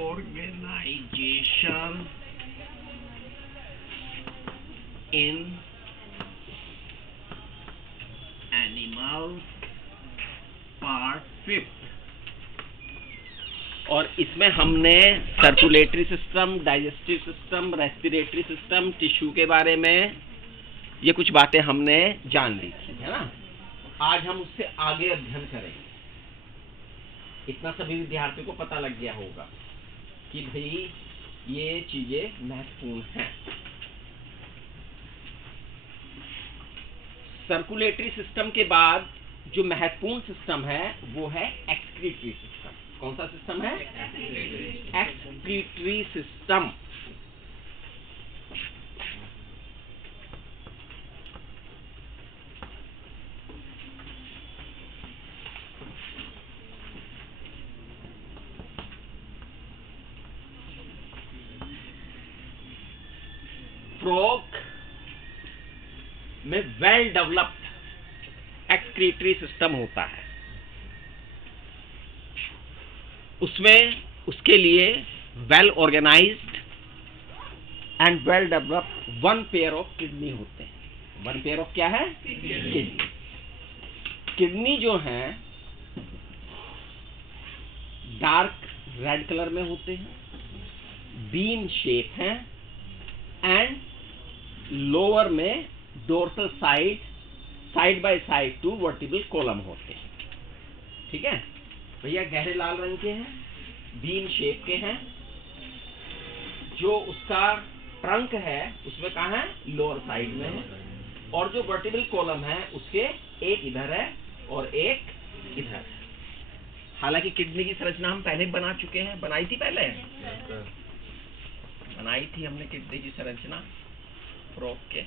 organization in animals part 5। और इसमें हमने circulatory system, digestive system, respiratory system, tissue के बारे में ये कुछ बातें हमने जान ली थी, है ना। आज हम उससे आगे अध्ययन करेंगे। इतना सभी विद्यार्थियों को पता लग गया होगा कि भाई ये चीजें महत्वपूर्ण हैं। सर्कुलेटरी सिस्टम के बाद जो महत्वपूर्ण सिस्टम है वो है एक्सक्रीटरी सिस्टम। कौन सा सिस्टम है? Excretory system. फ्रॉग में वेल डेवलप्ड एक्सक्रीटरी सिस्टम होता है। उसमें उसके लिए well organised and well developed one pair of kidney होते हैं। वन पेयर ऑफ क्या है? किडनी। किडनी जो है डार्क रेड कलर में होते हैं, बीन शेप है एंड लोअर में dorsal side by side to vertebral column होते हैं। ठीक है भैया, गहरे लाल रंग के हैं, बीन शेप के हैं। जो उसका ट्रंक है उसमें कहाँ है? लोअर साइड में है। और जो वर्टिब्रल कॉलम है उसके एक इधर है और एक इधर है। हालांकि किडनी की संरचना हम पहले बना चुके हैं। बनाई थी पहले? बनाई थी हमने किडनी की संरचना फ्रॉग के।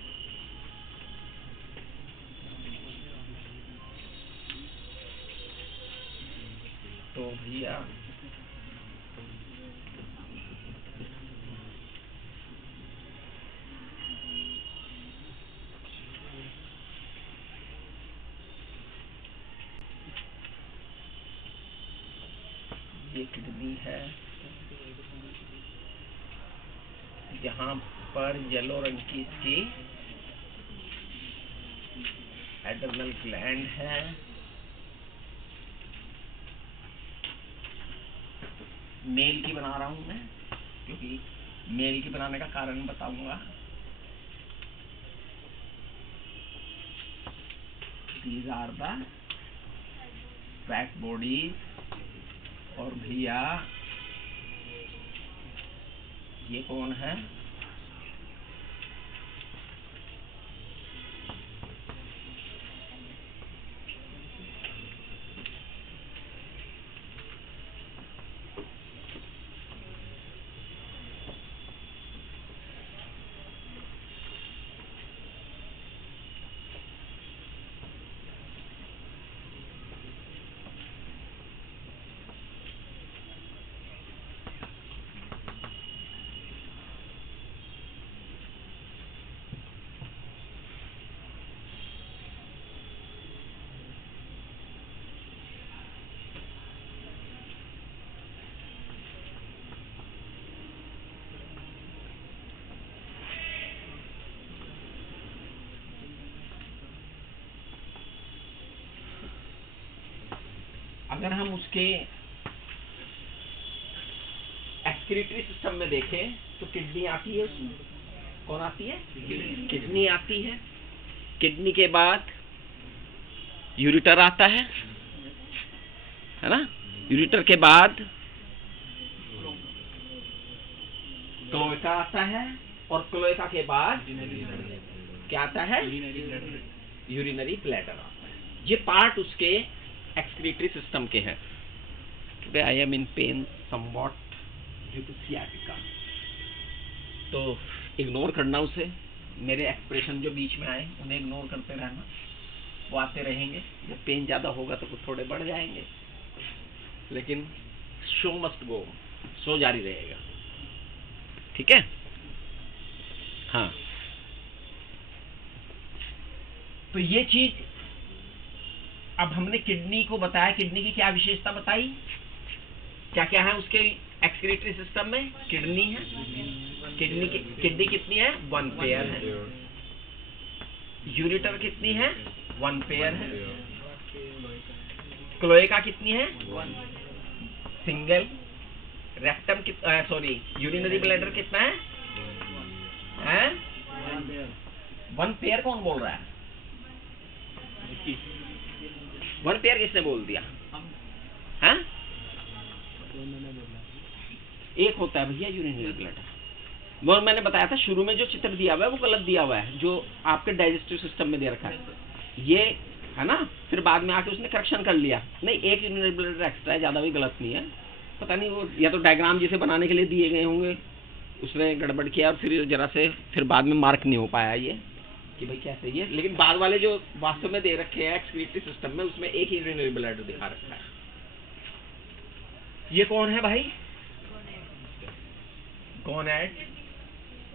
तो भैया ये किडनी है। यहाँ पर येलो रंग की इसकी एडर्नल ग्लैंड है। मेल की बना रहा हूं मैं, क्योंकि मेल की बनाने का कारण बताऊंगा। These are the fat bodies। और भैया ये कौन है? अगर हम उसके एक्सक्रीटरी सिस्टम में देखें तो किडनी आती है उसमें। कौन आती है? किडनी आती है। किडनी के बाद यूरेटर आता है ना। यूरेटर के बाद क्लोएका आता है और क्लोएका के बाद क्या आता है? यूरिनरी ब्लैडर आता है। ये पार्ट उसके एक्सक्रीटरी सिस्टम के हैं। Today I am in pain somewhat due to sciatica। तो इग्नोर करना उसे। मेरे एक्सप्रेशन जो बीच में आए उन्हें इग्नोर करते रहना, वो आते रहेंगे। जब पेन ज़्यादा होगा तो कुछ थोड़े बढ़ जाएंगे, लेकिन शो मस्ट गो, शो जारी रहेगा। ठीक है? हाँ, तो ये चीज अब हमने किडनी को बताया। किडनी की क्या विशेषता बताई, क्या क्या है उसके एक्सक्रीटरी सिस्टम में किडनी है, किडनी कितनी है? 1 पेयर है। यूरेटर कितनी है? 1 पेयर है। क्लोएका कितनी है? Single. Rectum sorry urinary bladder कितना है? 1 पेयर कौन बोल रहा है? 1 पेयर किसने बोल दिया? हैं? एक होता है भैया यूरिनरी ब्लैडर। वो मैंने बताया था शुरू में, जो चित्र दिया हुआ है वो गलत दिया हुआ है, जो आपके डाइजेस्टिव सिस्टम में दे रखा है ये, है ना। फिर बाद में आके उसने करेक्शन कर लिया, नहीं एक यूरिनरी ब्लैडर एक्स्ट्रा है, ज्यादा भी गलत नहीं है। पता नहीं वो या तो डायग्राम जिसे बनाने के लिए दिए गए होंगे उसने गड़बड़ किया और फिर जरा से फिर बाद में मार्क नहीं हो पाया ये कि भाई क्या सही है। लेकिन बाद वाले जो वास्तव में दे रखे हैं एक्सक्रीटरी सिस्टम में, उसमें एक ही यूरिनरी ब्लैडर दिखा रखा है। ये कौन है भाई? गोनैड।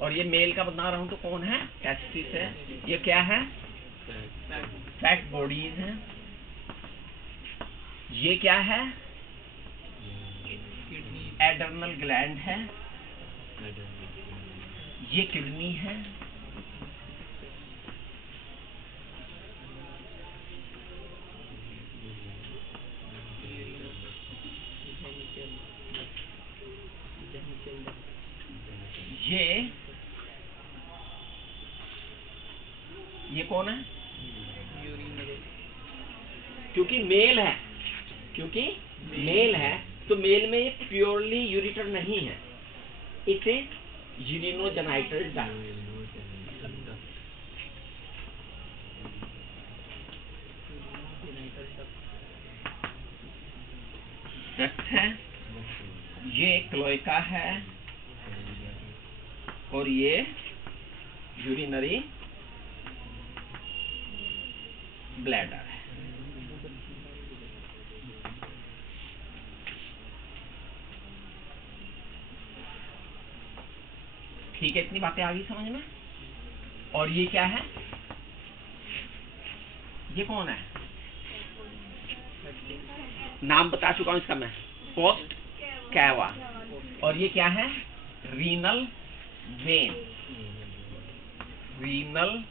और ये मेल का बता रहा हूं तो कौन है? टेस्टिस है। ये क्या है? फैट बॉडीज है। ये क्या है? एडर्नल ग्लैंड है। ये किडनी है। ये कौन है? क्योंकि मेल है, तो मेल में ये प्योरली यूरिटर नहीं है, इसे यूरिनोजेनाइटल डक्ट है। ये क्लोएका है और ये यूरिनरी ब्लैडर है। ठीक है, इतनी बातें आ गई समझ में। और ये क्या है? ये कौन है? नाम बता चुका हूं इसका मैं, पोस्ट कैवा। और ये क्या है? Renal vein. रीनल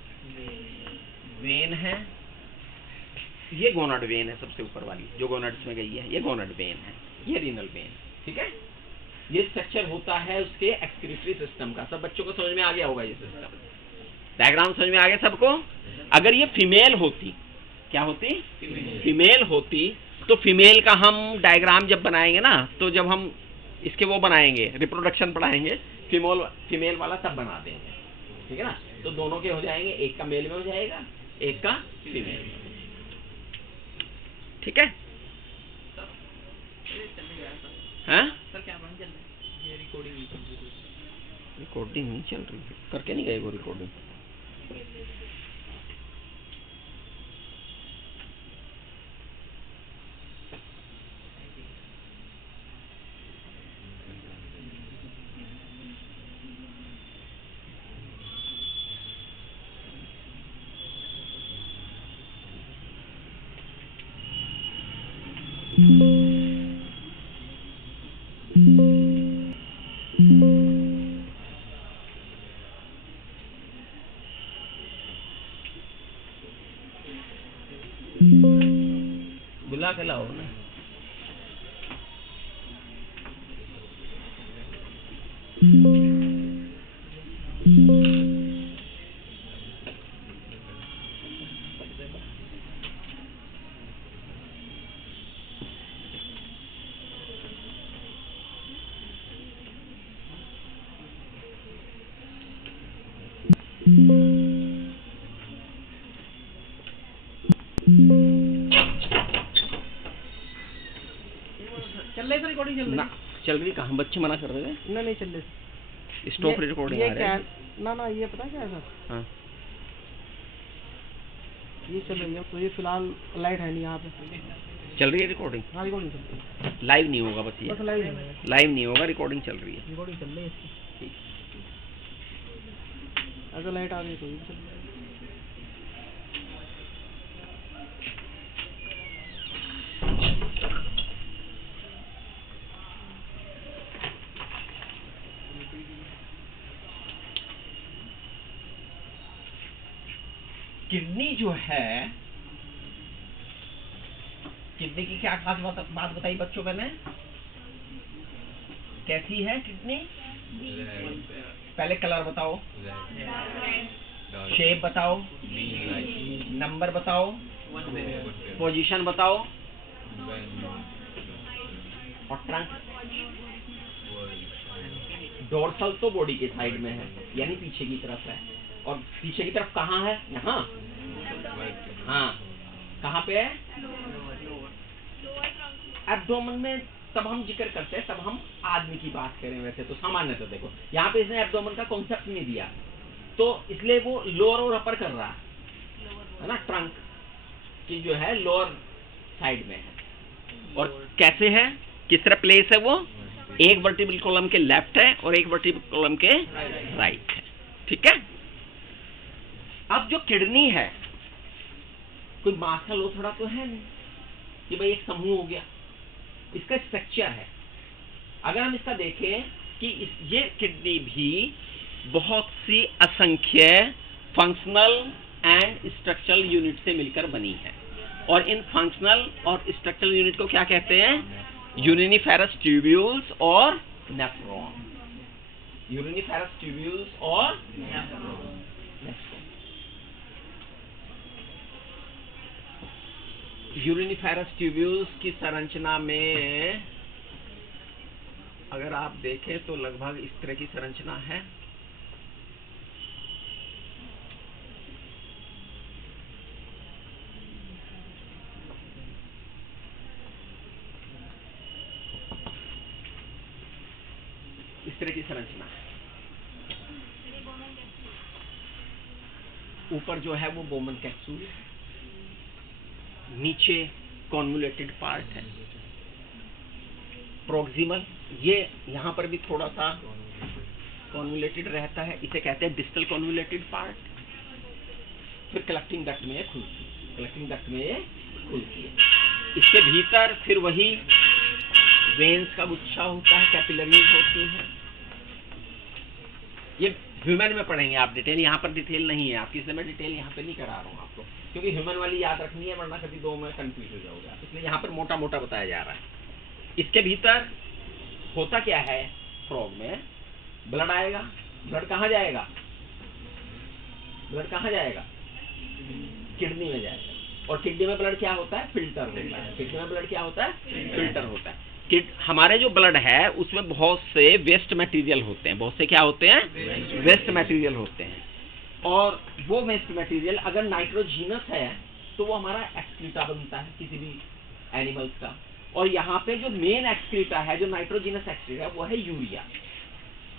वेन है। ये गोनाड वेन है, सबसे ऊपर वाली जो गोनाड्स में गई है, ये गोनाड वेन है, ये रीनल वेन। ठीक है, ये स्ट्रक्चर होता है उसके एक्सक्रीटरी सिस्टम का। सब बच्चों को समझ में आ गया होगा, ये सिस्टम डायग्राम समझ में आ गया सबको। अगर ये फीमेल होती, क्या होती? फीमेल होती, तो फीमेल का हम डायग्राम जब बनाएंगे ना, तो जब हम इसके वो बनाएंगे, रिप्रोडक्शन पढ़ाएंगे, फीमेल वाला तब बना देंगे। ठीक है ना, तो दोनों के हो जाएंगे, एक का मेल में हो जाएगा, एक का फीमेल में। ठीक है, हाँ सर क्या बन चल रहा है? ये रिकॉर्डिंग नहीं चल रही, करके नहीं गए वो रिकॉर्डिंग। बुला के लाओ ना। चल रही कहाँ? बच्चे मना कर रहे थे ना, नहीं चल रही। स्टॉप रिकॉर्डिंग आ रहा है ना, ये पता क्या है सर? हाँ, ये चल रही है, तो ये फिलहाल लाइट है नहीं यहाँ पे। चल रही है रिकॉर्डिंग? हाँ रिकॉर्डिंग चल रही है, लाइव नहीं होगा बस ये, बस लाइव नहीं होगा, रिकॉर्डिंग चल रही है, रिकॉर्डिंग चल रही है इसकी। अगर लाइट आ गई तो ये चल रही है। किडनी जो है, किडनी की क्या खास बात बताई बच्चों मैंने? कैसी है किडनी? पहले कलर बताओ, शेप बताओ, नंबर बताओ, पोजीशन बताओ, और ट्रंक। डोर्सल तो बॉडी के साइड में है, यानी पीछे की तरफ है, और पीछे की तरफ कहाँ है? यहाँ। हाँ, कहाँ पे है? एब्डोमेन में तब हम जिक्र करते हैं, तब हम आदमी की बात करें। वैसे तो सामान्य तो देखो यहाँ पे इसने एब्डोमेन का कॉन्सेप्ट नहीं दिया, तो इसलिए वो लोअर और अपर कर रहा है ना। ट्रंक की जो है लोअर साइड में है। और कैसे है, किस तरह प्लेस है वो? एक वर्टिब्रल कॉलम के लेफ्ट है और एक वर्टिब्रल कॉलम के राइट है। ठीक है। अब जो किडनी है, कोई मास का लोथड़ा तो है नहीं कि भाई एक समूह हो गया। इसका स्ट्रक्चर है, अगर हम इसका देखें कि ये किडनी भी बहुत सी असंख्य फंक्शनल एंड स्ट्रक्चरल यूनिट से मिलकर बनी है, और इन फंक्शनल और स्ट्रक्चरल यूनिट को क्या कहते हैं? यूरिनिफेरस ट्यूब्यूल्स और नेफ्रॉन। यूरिनिफेरस ट्यूब्यूल्स और नेफ्रॉन। यूरिनिफेरस ट्यूब्यूल्स की संरचना में अगर आप देखें तो लगभग इस तरह की संरचना है। इस तरह की संरचना है। ऊपर जो है वो बोमन कैप्सूल है, नीचे कॉन्वोल्यूटेड पार्ट है। प्रोक्सिमल, ये यहाँ पर भी थोड़ा सा कॉन्वोल्यूटेड रहता है, इसे कहते हैं डिस्टल कॉन्वोल्यूटेड पार्ट। फिर कलेक्टिंग डक्ट में खुलती है, कलेक्टिंग डक्ट में खुलती है। इसके भीतर फिर वही वेन्स का गुच्छा होता है, कैपिलरीज होती हैं। ये ह्यूमन में पढ़ेंगे आप डिटेल, यहाँ पर डिटेल नहीं है आपकी, इसलिए मैं डिटेल यहाँ पे नहीं करा रहा हूँ आपको, क्योंकि ह्यूमन वाली याद रखनी है, वरना कभी दो में कंफ्यूज हो जाओगे, इसलिए यहाँ पर मोटा मोटा बताया जा रहा है। इसके भीतर होता क्या है? फ्रॉग में ब्लड आएगा। ब्लड कहाँ जाएगा? ब्लड कहाँ जाएगा? किडनी में जाएगा। और किडनी में ब्लड क्या होता है? फिल्टर होता है। किडनी में ब्लड क्या होता है? फिल्टर होता है। हमारे जो ब्लड है उसमें बहुत से वेस्ट मटेरियल होते हैं। बहुत से क्या होते हैं? वेस्ट मटेरियल होते हैं। और वो वेस्ट मटेरियल अगर नाइट्रोजीनस है तो वो हमारा एक्सक्रीटा बनता है किसी भी एनिमल्स का। और यहाँ पे जो मेन एक्सक्रीटा है, जो नाइट्रोजीनस एक्सक्रीटा, वो है यूरिया।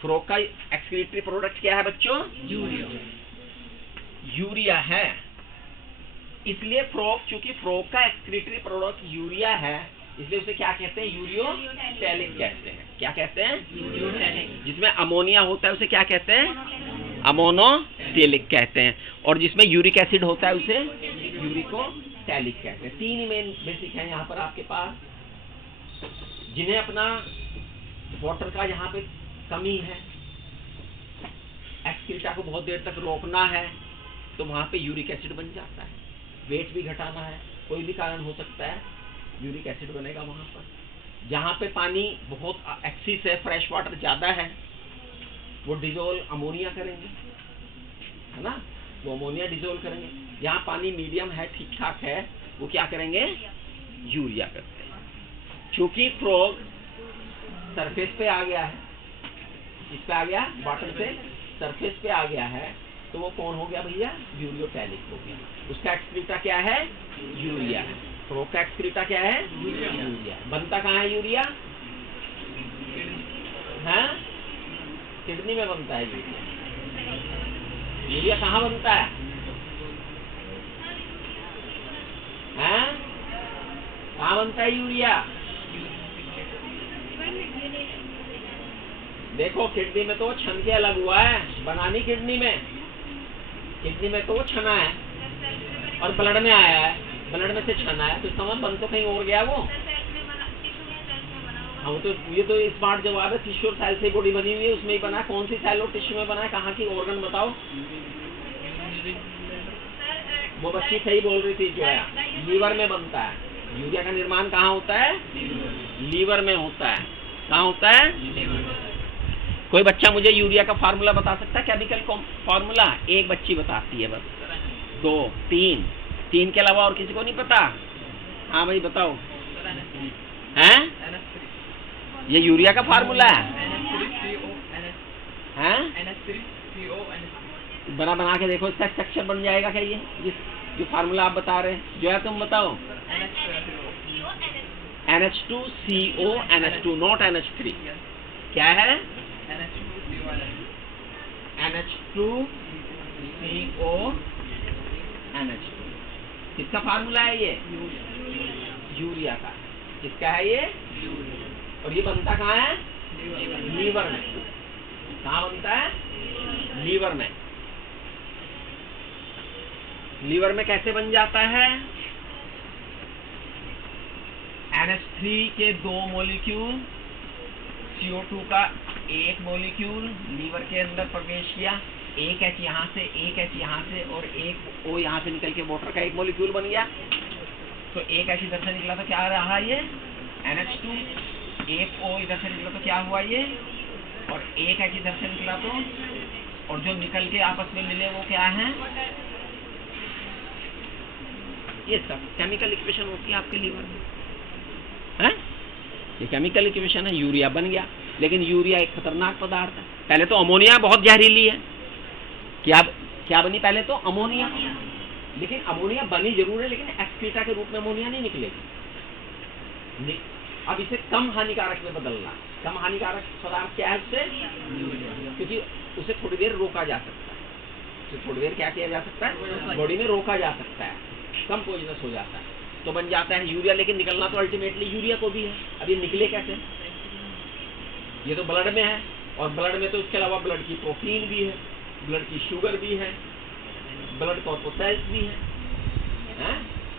फ्रॉग का एक्सक्रीटरी प्रोडक्ट क्या है बच्चों? यूरिया। यूरिया है, इसलिए फ्रॉग, चूंकि फ्रॉग का एक्सक्रीटरी प्रोडक्ट यूरिया है, इसलिए उसे क्या कहते हैं? यूरियोटैलिक कहते हैं। क्या कहते हैं? यूरियोटैलिक। जिसमें अमोनिया होता है उसे क्या कहते हैं? अमोनोटैलिक कहते हैं। और जिसमें यूरिक एसिड होता है उसे यूरिकोटैलिक कहते हैं। तीन ही मेन बेसिक है यहाँ पर आपके पास, जिन्हें अपना वाटर का यहाँ पे कमी है, एक्सक्रीटा को बहुत देर तक रोकना है, तो वहाँ पे यूरिक एसिड बन जाता है। वेट भी घटाना है, कोई भी कारण हो सकता है, यूरिक एसिड बनेगा वहाँ पर। जहाँ पे पानी बहुत एक्सिस है, फ्रेश वाटर ज़्यादा है, वो डिजोल्व अमोनिया करेंगे, है ना, वो अमोनिया डिजोल्व करेंगे। जहाँ पानी मीडियम है, ठीक ठाक है, वो क्या करेंगे? यूरिया करते हैं। चूंकि फ्रॉग सरफेस पे आ गया है, इस पे आ गया, वाटर से सरफेस पे आ गया है, तो वो कौन हो गया भैया? यूरियोटैलिक हो गया। उसका एक्सक्रीटा क्या है? यूरिया है। फ्रॉग का एक्सक्रीटा क्या है? यूरिया। बनता कहाँ है यूरिया? है किडनी में बनता है यूरिया। यूरिया कहाँ बनता है? हैं? कहाँ बनता है यूरिया? देखो किडनी में तो छन के अलग हुआ है, बनानी किडनी में। किडनी में तो वो छना है और ब्लड में आया है, ब्लड में से छना है, तो समझ बन तो कहीं और गया वो। हाँ, तो ये तो स्मार्ट जवाब है। टिश्यू और सेल से बॉडी बनी हुई है, उसमें ही बना है। कौन सी सेल और टिश्यू में बना है? कहाँ की ऑर्गन बताओ? वो बच्ची सही बोल रही थी, जो है लीवर में बनता है। यूरिया का निर्माण कहाँ होता है? लीवर में होता है। कहाँ होता है? कोई बच्चा मुझे यूरिया का फार्मूला बता सकता है? Chemical formula? एक बच्ची बताती है बस, 2 3 के अलावा और किसी को नहीं पता? हाँ भाई बताओ। हैं? ये यूरिया का फार्मूला है? हैं? बना के देखो, इसका स्ट्रक्चर बन जाएगा क्या ये जो फार्मूला आप बता रहे हैं? जो है तुम बताओ। NH2CO NH2 not NH3। क्या है? NH2CO NH2। किसका फार्मूला है ये? यूरिया का। किसका है ये? और ये बनता कहाँ है? लीवर में। कहाँ बनता है? लीवर में। लीवर में कैसे बन जाता है? NH3 के 2 मॉलिक्यूल, CO2 का 1 मॉलिक्यूल लीवर के अंदर प्रवेश किया। एक H यहाँ से, एक H यहाँ से और एक O यहाँ से निकल के वाटर का 1 मॉलिक्यूल बन गया। तो एक H इधर से निकला तो क्या रहा ये? NH2। एक O इधर से निकला तो क्या हुआ ये? और एक H इधर से निकला तो, और जो निकल के आपस में मिले वो क्या है? ये सब केमिकल इक्वेशन होती है आपके लीवर में, है? ये केमिकल इक्वेशन है। यूरिया बन गया, लेकिन यूरिया एक खतरनाक पदार्थ है। पहले तो अमोनिया बहुत जहरीली है। क्या बनी पहले तो? अमोनिया। लेकिन अमोनिया बनी जरूर है, लेकिन एक्सक्रीटा के रूप में अमोनिया नहीं निकलेगी। अब इसे कम हानिकारक में बदलना। कम हानिकारक पदार्थ क्या है उससे? क्योंकि उसे थोड़ी देर रोका जा सकता है। उसे थोड़ी देर क्या किया जा सकता है? बॉडी में रोका जा सकता है, कम पॉइजनस हो जाता है, तो बन जाता है यूरिया। लेकिन निकलना तो अल्टीमेटली यूरिया को भी है। अब ये निकले कैसे? ये तो ब्लड में है, और ब्लड में तो इसके अलावा ब्लड की प्रोटीन भी है, ब्लड की शुगर भी है, ब्लड कॉर्पोसेल्स भी है,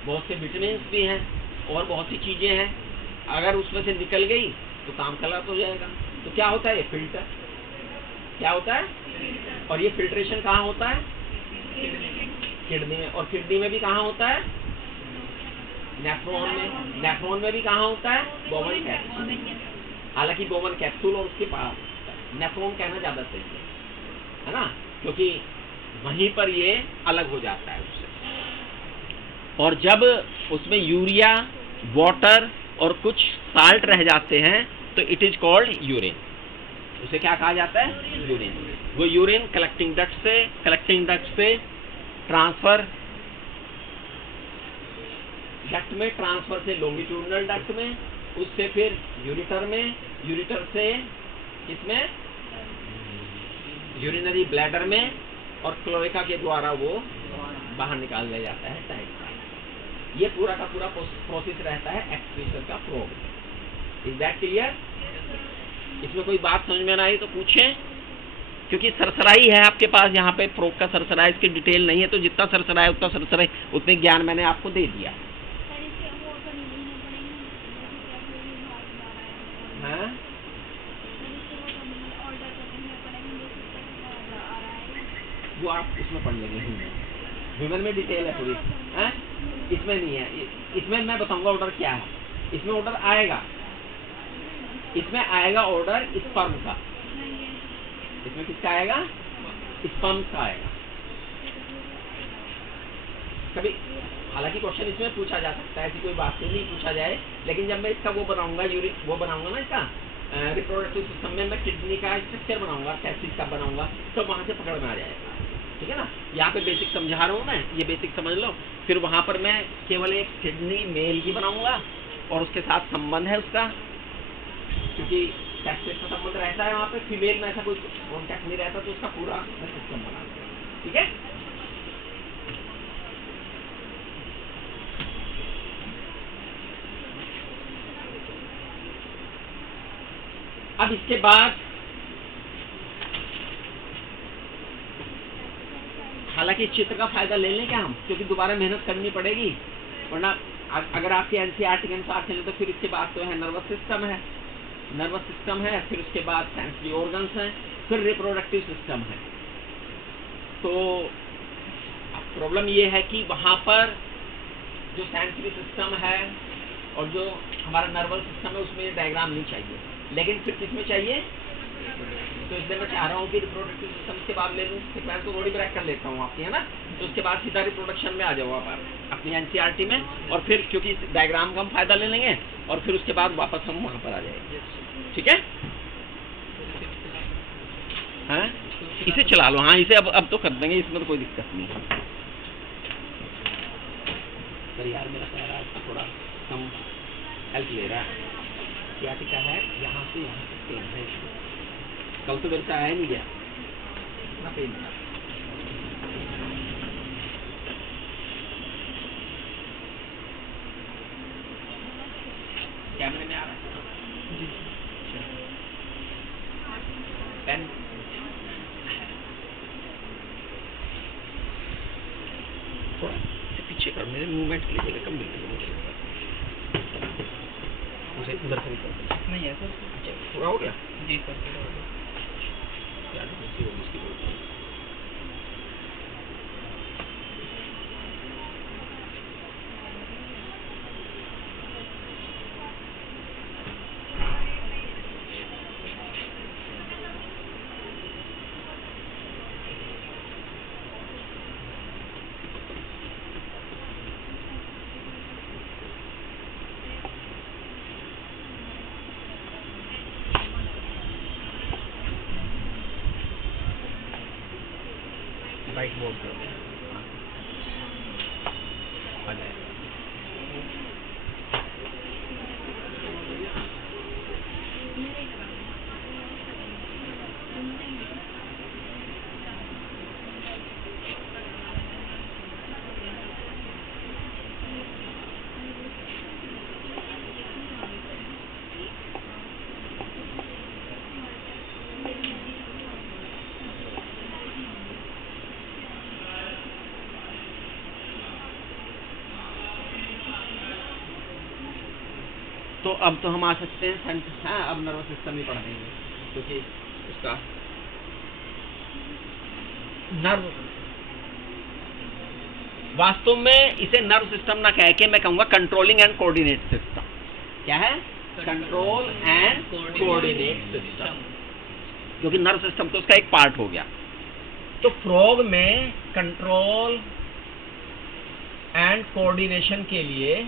बहुत से विटामिन भी हैं, और बहुत सी चीजें हैं। अगर उसमें से निकल गई तो काम गलत हो जाएगा। तो क्या होता है? ये फिल्टर। क्या होता है? और ये फिल्ट्रेशन कहाँ होता है? किडनी में। और किडनी में भी कहाँ होता है? नेफ्रॉन में। नेफ्रॉन में भी कहाँ होता है? बोवन कैप्सूल। हालांकि बोवन कैप्सूल और उसके पास नेफ्रॉन कहना ज्यादा सही है ना, क्योंकि वहीं पर ये अलग हो जाता है उससे। और जब उसमें यूरिया, वाटर और कुछ साल्ट रह जाते हैं तो इट इज कॉल्ड यूरिन। उसे क्या कहा जाता है? यूरिन। वो यूरिन कलेक्टिंग डक्ट से ट्रांसफर डक्ट में, ट्रांसफर से लॉन्गिट्यूडिनल डक्ट में, उससे फिर यूरिटर में, यूरिटर से इसमें यूरिनरी ब्लैडर में, और क्लोएका के द्वारा वो बाहर निकाल लिया जाता है टाइप का। ये पूरा का पूरा प्रोसेस रहता है एक्सक्रीशन का प्रोब। Is that clear? इसमें कोई बात समझ में ना आई तो पूछें, क्योंकि सरसराई है आपके पास यहाँ पे प्रोब का सरसराई, इसकी डिटेल नहीं है, तो जितना सरसराई उतना सरसराई, उतने ज्ञान मैंने आपको दे दिया। हाँ? वो आप इसमें पढ़ लेंगे। ह्यूमन में डिटेल है पूरी, है? इसमें नहीं है। इसमें मैं बताऊंगा ऑर्डर क्या है। इसमें ऑर्डर आएगा, इसमें आएगा ऑर्डर स्पर्म का। इसमें किसका आएगा? स्पर्म का आएगा। कभी हालांकि क्वेश्चन इसमें पूछा जा सकता है, ऐसी कोई बात नहीं पूछा जाए, लेकिन जब मैं इसका वो बनाऊंगा ना इसका रिप्रोडक्टिव सिस्टम में, मैं किडनी का स्ट्रक्चर बनाऊंगा, टेस्टिस का बनाऊंगा, तो वहां से पकड़ में आ जाएगा। ठीक है ना? यहाँ पे बेसिक समझा रहा हूँ मैं, ये बेसिक समझ लो। फिर वहां पर मैं केवल एक किडनी मेल की बनाऊंगा और उसके साथ संबंध है उसका, क्योंकि टेस्टिस का संबंध रहता है वहां पे, फीमेल में ऐसा कोई कॉन्टैक्ट नहीं रहता, तो उसका पूरा सिस्टम बना। ठीक है? अब इसके बाद हालांकि चित्र का फायदा ले लें क्या हम, क्योंकि दोबारा मेहनत करनी पड़ेगी, वरना अगर आपके एनसीईआरटी के अनुसार चले तो फिर इसके बाद तो है नर्वस सिस्टम है, फिर उसके बाद सेंसरी ऑर्गन्स हैं, फिर रिप्रोडक्टिव सिस्टम है। तो प्रॉब्लम ये है कि वहां पर जो सेंसरी सिस्टम है और जो हमारा नर्वस सिस्टम है उसमें ये डायग्राम नहीं चाहिए, लेकिन फिर किसमें चाहिए? तो इसलिए मैं चाह रहा हूँ कि रिप्रोडक्टिव सिस्टम के बाद ले लूँ, मैं तो थोड़ी ब्रेक कर लेता हूँ आपकी, है ना। तो उसके बाद सीधा रिप्रोडक्शन में आ जाओ आप अपनी एनसीईआरटी में, और फिर क्योंकि डायग्राम का हम फायदा ले लेंगे और फिर उसके बाद वापस हम वहाँ पर आ जाएंगे, ठीक है। हाँ इसे चला लो, हाँ इसे अब तो कर देंगे, इसमें तो कोई दिक्कत नहीं है। पर यार मेरा पैरा थोड़ा कम हेल्प ले रहा है, क्या टिका है यहाँ से यहाँ तक पेन है, कल तो मेरे से आया नहीं गया इतना पेन था। कैमरे में आ रहा है पेन, थोड़ा पीछे कर, मेरे मूवमेंट के लिए जगह कम मिलती है मुझे, उधर से निकल नहीं है सर। अच्छा पूरा हो गया जी सर, पूरा हो गया। व्हाइट बोर्ड पे आ जाएगा। तो अब तो हम आ सकते हैं, हाँ अब नर्वस सिस्टम ही पढ़ देंगे, क्योंकि उसका नर्व, वास्तव में इसे नर्व सिस्टम ना कह के मैं कहूंगा कंट्रोलिंग एंड कोऑर्डिनेट सिस्टम। क्या है? कंट्रोल एंड कोऑर्डिनेट सिस्टम, क्योंकि नर्व सिस्टम तो उसका एक पार्ट हो गया। तो फ्रॉग में कंट्रोल एंड कोऑर्डिनेशन के लिए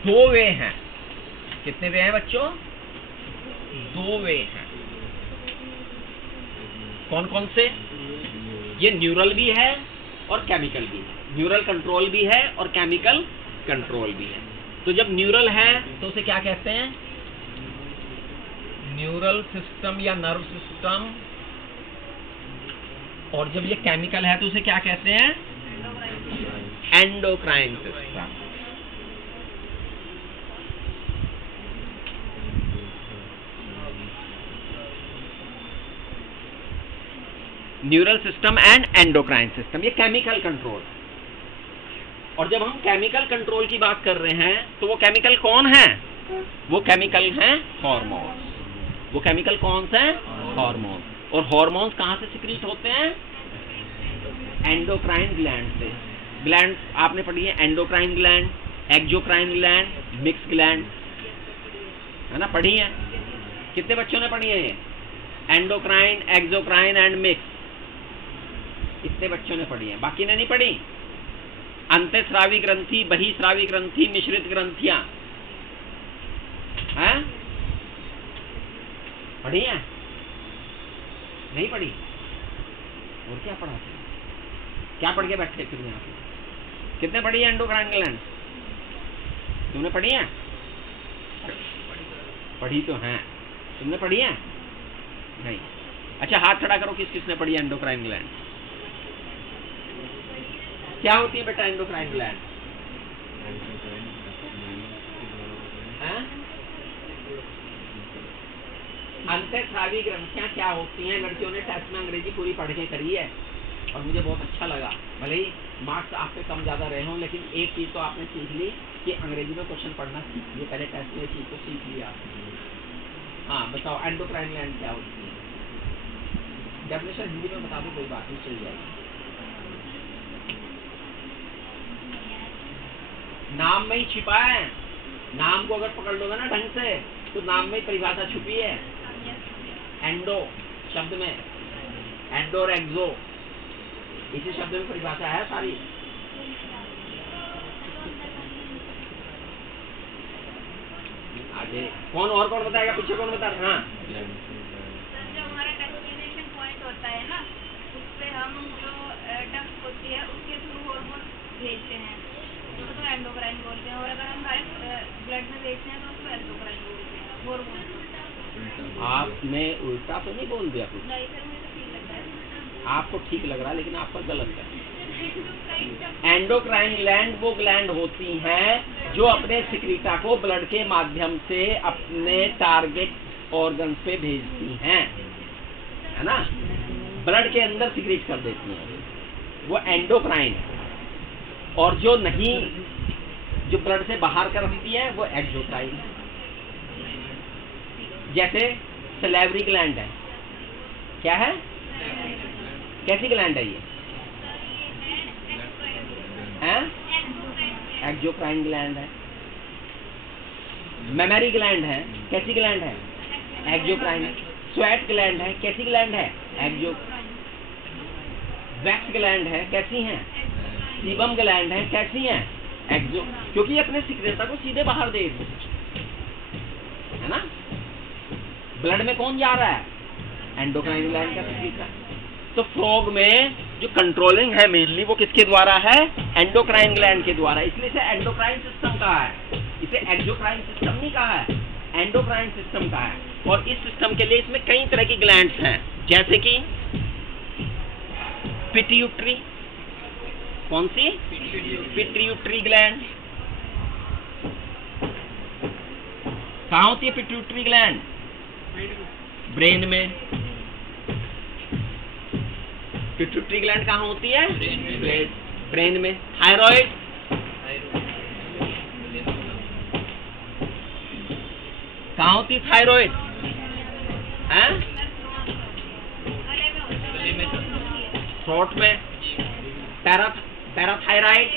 दो वे हैं। कितने वे हैं बच्चों? दो वे हैं। कौन कौन से? ये न्यूरल भी है और केमिकल भी है। न्यूरल कंट्रोल भी है और केमिकल कंट्रोल भी है। तो जब न्यूरल है तो उसे क्या कहते हैं? न्यूरल सिस्टम या नर्व सिस्टम। और जब ये केमिकल है तो उसे क्या कहते हैं? Endocrine system. Neural system and endocrine system, ये केमिकल कंट्रोल। और जब हम केमिकल कंट्रोल की बात कर रहे हैं तो वो केमिकल कौन है? वो केमिकल हैं हार्मोन्स। वो केमिकल कौन से हैं? हार्मोन्स। और हार्मोन्स कहां से सिक्रीट होते हैं? एंडोक्राइन ग्लैंड से। ग्लैंड आपने पढ़ी है, endocrine gland, exocrine gland, mix gland, है ना, पढ़ी है। कितने बच्चों ने पढ़ी है ये? एंडोक्राइन, एक्सोक्राइन एंड मिक्स, कितने बच्चों ने पढ़ी है? बाकी ने नहीं पढ़ी? अंतःस्रावी ग्रंथि, बहिस्रावी ग्रंथि, मिश्रित ग्रंथियां हैं, पढ़ी है? नहीं पढ़ी? और क्या पढ़ा? क्या पढ़ के बैठे फिर यहाँ पे? कितने पढ़ी है एंडोक्राइन ग्लैंड? तुमने पढ़ी है? पढ़ी तो है। तुमने पढ़ी है? नहीं। अच्छा हाथ खड़ा करो, किस किसने पढ़ी है एंडोक्राइन ग्लैंड? क्या होती है बेटा एंडोक्राइन ग्लैंड? अंतःस्रावी ग्रंथियां क्या होती हैं? लड़कियों ने टेस्ट में अंग्रेजी पूरी पढ़ के करी है और मुझे बहुत अच्छा लगा। भले ही मार्क्स आपके कम ज्यादा रहे हों, लेकिन एक चीज तो आपने सीख ली कि अंग्रेजी में क्वेश्चन पढ़ना सीख लिए। पहले टेस्ट में चीज तो सीख लिया आपने। हाँ बताओ एंडोक्राइन ग्लैंड क्या होती है? डेफिनेशन हिंदी में बता दो, कोई बात नहीं, चल जाएगी। नाम में ही छिपा है, नाम को अगर पकड़ लोगे ना ढंग से तो नाम में ही परिभाषा छुपी है। एंडो शब्द में, एंडो और एक्सो, इसी शब्द में परिभाषा है सारी। आगे कौन बताएगा? पीछे कौन बता रहा? हाँ जो हमारा डेस्टिनेशन पॉइंट होता है ना, उससे हम जो डक्ट होती है उसके थ्रू हार्मोन भेजते हैं, उसको तो एंडोक्राइन बोलते हैं। और अगर हम डायरेक्ट ब्लड में भेजते हैं तो उसको एंडोक्राइन बोलते हैं, हार्मोन। आपने उल्टा तो नहीं बोल दिया कुछ? नहीं सर, मुझे तो ठीक लगता है। आपको ठीक लग रहा है लेकिन आपका गलत है। एंडोक्राइन ग्लैंड वो ग्लैंड होती हैं जो अपने सिक्रीटा को ब्लड के माध्यम से अपने टारगेट ऑर्गन पे भेजती हैं, है ना, ब्लड के अंदर सिक्रीट कर देती हैं, वो एंडोक्राइन है। और जो नहीं, जो ब्लड से बाहर कर देती है वो एक्सोक्राइन है। जैसे सलेवरी ग्लैंड है, क्या है, कैसी ग्लैंड है ये? एक्सोक्राइन ग्लैंड है। मेमरी ग्लैंड है, कैसी ग्लैंड है? एक्सोक्राइन है। स्वेट ग्लैंड है, कैसी ग्लैंड है? एक्सो। वैक्स ग्लैंड है, कैसी हैं? सीबम ग्लैंड है, कैसी हैं? एक्सो, क्योंकि ये अपने सिक्रेटा को सीधे बाहर दे रही है ना। ब्लड में कौन जा रहा है? एंडोक्राइन ग्लैंड का सिक्रेटा। तो फ्रॉग में जो कंट्रोलिंग है मेनली वो किसके द्वारा है? एंडोक्राइन ग्लैंड के द्वारा। इसलिए इसे एंडोक्राइन सिस्टम कहा है, इसे एक्सोक्राइन सिस्टम नहीं कहा है, एंडोक्राइन सिस्टम कहा है। और इस सिस्टम के लिए इसमें कई तरह की ग्लैंड्स हैं, जैसे कि पिट्यूटरी, कौन सी? Pituitary gland. कहाँ होती है पिट्यूटरी ग्लैंड? ब्रेन में। पिट्यूटरी ग्लैंड कहाँ होती है? ब्रेन में। थायराइड, कहाँ होती है थायराइड? थ्रोट में। पैराथायराइड,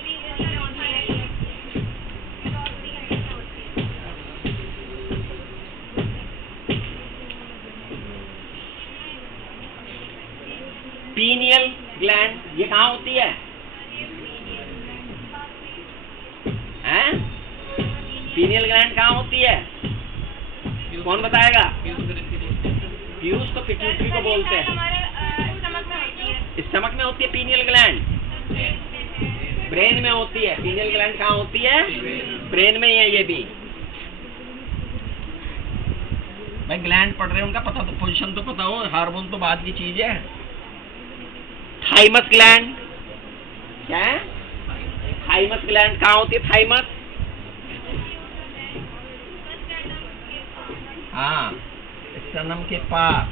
पीनियल ग्लैंड, ये कहाँ होती है? पीनियल ग्लैंड कहाँ होती है? कौन बताएगा? पीयूष तो पिट्यूटरी को बोलते हैं। स्टमक में होती है पीनियल ग्लैंड, ब्रेन में होती है। पीनियल ग्लैंड कहाँ होती है? ब्रेन में ही है ये भी। भाई ग्लैंड पढ़ रहे हैं, उनका पता तो, पोजीशन तो पता हो, हार्मोन तो बाद की चीज है। थाइमस ग्लैंड, क्या है? थाइमस ग्लैंड कहाँ होती है? थाइमस, हाँ, स्तनम के पास।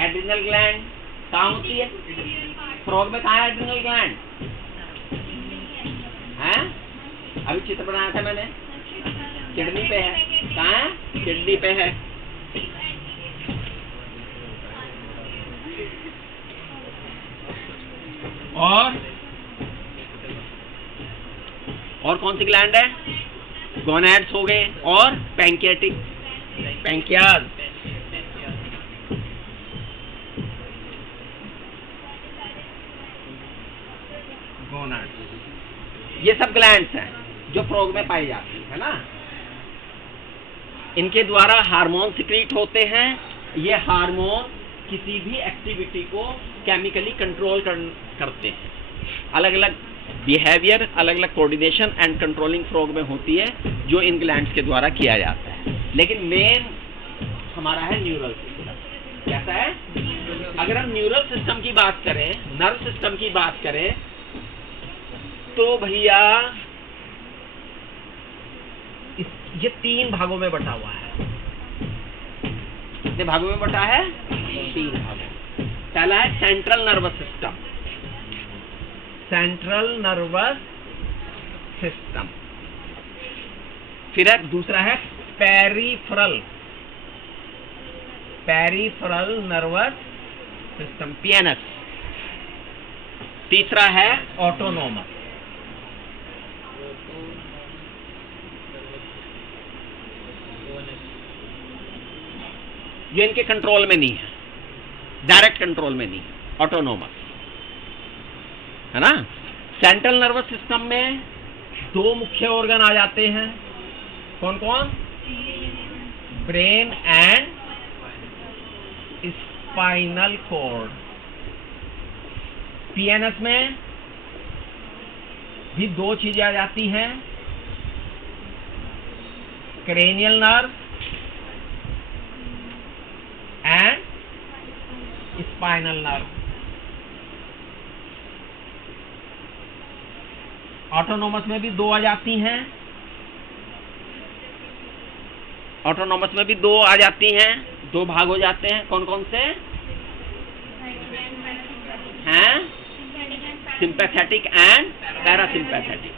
एड्रिनल ग्लैंड कहाँ होती है? फ्रॉग में कहाँ है एड्रिनल ग्लैंड? हैं? अभी चित्र बनाया था मैंने, किडनी पे है। कहाँ है? किडनी पे है। और कौन सी ग्लैंड है? गोनैड्स हो गए, और पैंक्रियाटिक, पैंक्रियाज, गोनैड्स, ये सब ग्लैंड्स हैं जो फ्रॉग में पाई जाती है ना। इनके द्वारा हार्मोन सिक्रीट होते हैं। ये हार्मोन किसी भी एक्टिविटी को केमिकली कंट्रोल करते हैं। अलग अलग बिहेवियर, अलग अलग कोऑर्डिनेशन एंड कंट्रोलिंग फ्रॉग में होती है, जो इन ग्लैंड्स के द्वारा किया जाता है। लेकिन मेन हमारा है न्यूरल सिस्टम। कैसा है? अगर हम न्यूरल सिस्टम की बात करें, नर्व सिस्टम की बात करें, तो भैया ये 3 भागों में बटा हुआ है। कितने भागों में बटा है? 3 भागों। पहला है central nervous system. Central nervous system. फिर है दूसरा है पेरिफेरल नर्वस सिस्टम, पीएनएस। तीसरा है ऑटोनोमस। ये इनके कंट्रोल में नहीं है, डायरेक्ट कंट्रोल में नहीं, ऑटोनोमस है ना। सेंट्रल नर्वस सिस्टम में दो मुख्य ऑर्गन आ जाते हैं, कौन कौन? Brain and spinal cord. PNS में भी दो चीजें आ जाती हैं, cranial nerve and spinal nerve. Autonomous में भी दो आ जाती हैं, ऑटोनोमस में भी दो आ जाती हैं, दो भाग हो जाते हैं, कौन कौन से हैं? Sympathetic and parasympathetic.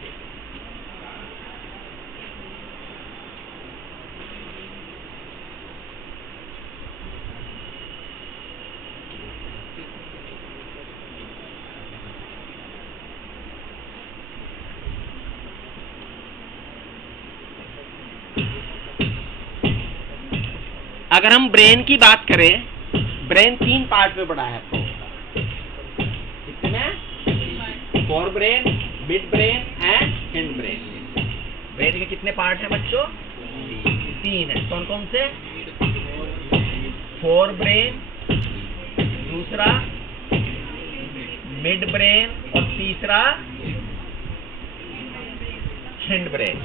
अगर हम ब्रेन की बात करें, ब्रेन तीन पार्ट में बड़ा है। कितने? Fore brain, mid brain and hind brain. Brain के कितने पार्ट हैं बच्चों? तीन है। कौन कौन से? फोर ब्रेन, दूसरा मिड ब्रेन और तीसरा हिंड ब्रेन।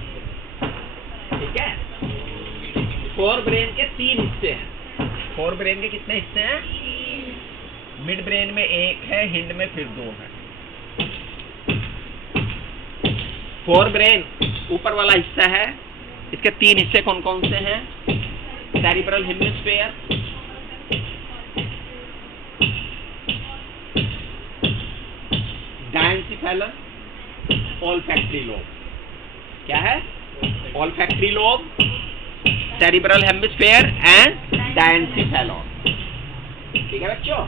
ठीक है। फोर ब्रेन के तीन हिस्से हैं। फोर ब्रेन के कितने हिस्से हैं? मिड ब्रेन में एक है, हिंड में फिर दो है। फोर ब्रेन ऊपर वाला हिस्सा है, इसके तीन हिस्से कौन कौन से हैं? Cerebral hemisphere, diencephalon, olfactory lobe. क्या है? Olfactory lobe, cerebral hemisphere and diencephalon. ठीक है बच्चों,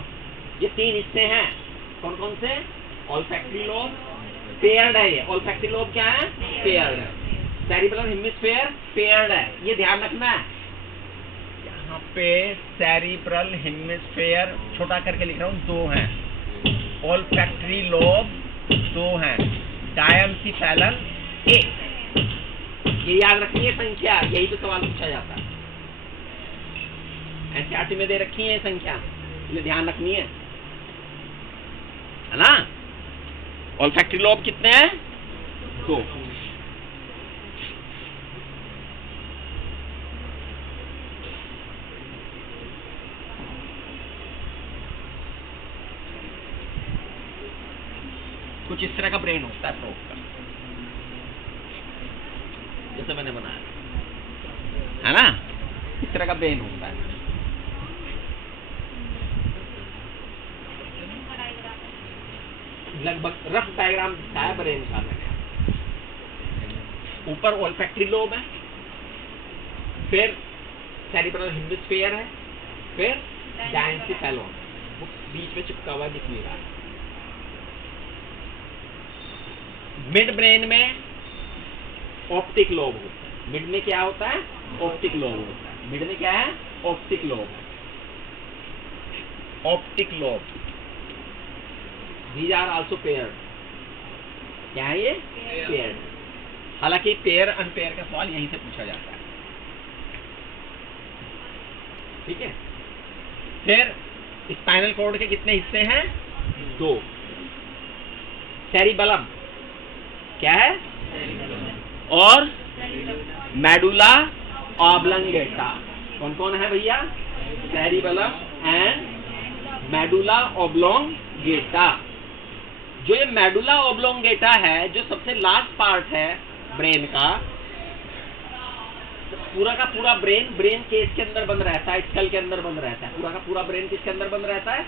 ये तीन हिस्से हैं। कौन कौन से? ऑल्फैक्टरी लोब पेयर्ड है। ये ऑल्फैक्टरी लोब क्या है? पेयर्ड है। सेरिब्रल हेमिस्फीयर पेयर्ड है, ये ध्यान रखना है। यहाँ पे सेरिब्रल हेमिस्फीयर छोटा करके लिख रहा हूँ, दो हैं। ऑल्फैक्टरी लोब दो हैं, डायंसिफेलस एक। ये याद रखनी है संख्या, यही तो सवाल पूछा जाता है। एनसीईआरटी में दे रखी है संख्या, ये ध्यान रखनी है ना। ऑल्फैक्टरी लोब कितने हैं? दो। कुछ इस तरह का ब्रेन होता है फ्रॉग का, जैसे मैंने बनाया है ना, इस तरह का ब्रेन होता है। लगभग रफ डायग्राम दिखाया ब्रेन का मैंने। ऊपर ऑल्फैक्टरी लोब है, फिर सेरिब्रल हेमिस्फीयर है, फिर डायंसिफेलस, वो बीच में चिपका हुआ दिख नहीं रहा। मिड ब्रेन में ऑप्टिक लोब होता है। मिड में क्या होता है? ऑप्टिक लोब होता है। मिड में क्या है? Optic lobe. Optic lobe These are also paired. क्या है ये? Paired. हालांकि पेयर अनपेयर का सवाल यहीं से पूछा जाता है। ठीक है। फिर स्पाइनल कॉर्ड के कितने हिस्से हैं? दो। सेरिबेलम क्या है? और मेडुला ऑब्लोंगेटा। कौन कौन है भैया? Cerebellum and medulla oblongata. जो ये मेडुला ऑब्लोंगेटा है, जो सबसे लास्ट पार्ट है ब्रेन का, पूरा का पूरा ब्रेन के इसके अंदर बंद रहता है, स्कल के अंदर बंद रहता है। पूरा का पूरा ब्रेन किसके अंदर बंद रहता है?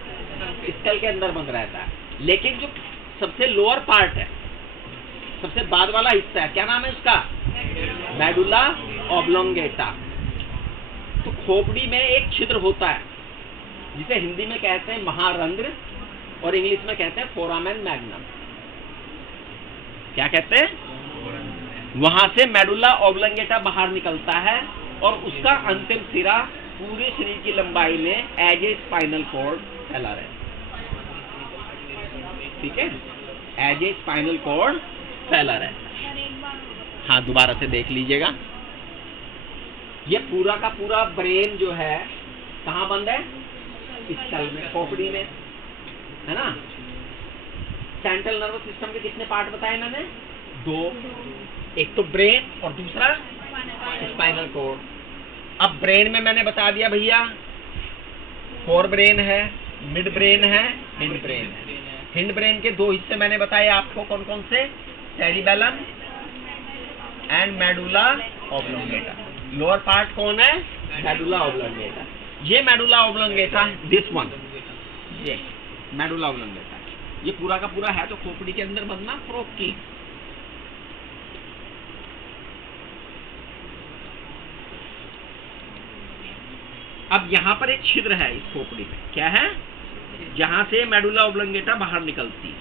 स्कल के अंदर बंद रहता है। लेकिन जो सबसे लोअर पार्ट है, सबसे बाद वाला हिस्सा है, क्या नाम है उसका? Medulla oblongata. तो खोपड़ी में एक छिद्र होता है जिसे हिंदी में कहते हैं महारंध्र और इंग्लिश में कहते हैं फोरामेन मैग्नम। क्या कहते हैं? वहां से मेडुला ऑब्लोंगेटा बाहर निकलता है और उसका अंतिम सिरा पूरे शरीर की लंबाई में एज ए स्पाइनल कॉर्ड फैला रहे। ठीक है, एज ए स्पाइनल कॉर्ड फैला रहे। हाँ, दोबारा से देख लीजिएगा। ये पूरा का पूरा ब्रेन जो है कहाँ बंद है? स्कल में, खोपड़ी में, है ना। सेंट्रल नर्वस सिस्टम के कितने पार्ट बताए मैंने? 2, एक तो ब्रेन और दूसरा स्पाइनल कॉर्ड। अब ब्रेन में मैंने बता दिया भैया, फोर ब्रेन है, मिड ब्रेन है, हिंड ब्रेन है। हिंड ब्रेन के 2 हिस्से मैंने बताए आपको, कौन कौन से? Cerebellum and medulla oblongata. Lower part कौन है? Medulla oblongata. ये मेडुला ऑब्लोंगेटा, दिस वन, ये मेडुला ऑब्लोंगेटा, ये पूरा का पूरा है तो खोपड़ी के अंदर बंधना फ्रोक की। अब यहाँ पर एक छिद्र है इस खोपड़ी में, क्या है? जहां से मेडुला ऑब्लोंगेटा बाहर निकलती,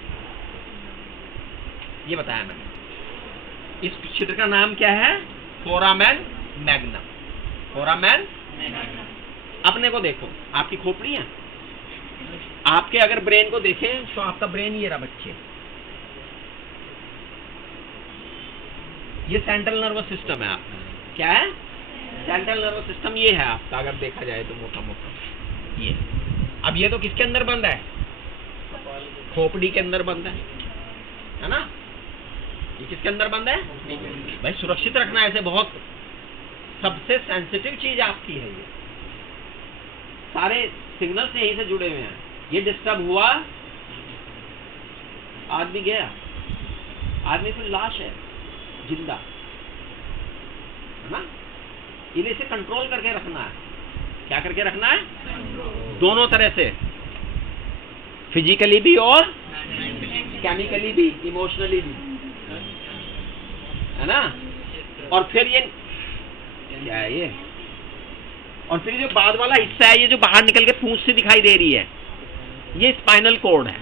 ये बताया मैंने। इस छिद्र का नाम क्या है? Foramen magnum. फोरामेन। अपने को देखो, आपकी खोपड़ी है, आपके अगर ब्रेन को देखें तो आपका ब्रेन ये रहा बच्चे, ये सेंट्रल नर्वस सिस्टम है आपका। क्या है? सेंट्रल नर्वस सिस्टम ये है आपका, अगर देखा जाए तो मोटा मोटा ये। अब ये तो किसके अंदर बंद है? खोपड़ी के अंदर बंद है ना। ये किसके अंदर बंद है? भाई सुरक्षित रखना है इसे, बहुत सबसे सेंसिटिव चीज आपकी है ये। सारे सिग्नल्स यहीं से जुड़े हुए हैं। ये डिस्टर्ब हुआ, आदमी गया, आदमी फिर लाश है, जिंदा, है ना। इन्हें से कंट्रोल करके रखना है। क्या करके रखना है? दोनों तरह से, फिजिकली भी और केमिकली भी, इमोशनली भी, है ना। और फिर ये क्या है? ये और फिर जो बाद वाला हिस्सा है, ये जो बाहर निकल के पूंछ से दिखाई दे रही है, ये स्पाइनल कॉर्ड है।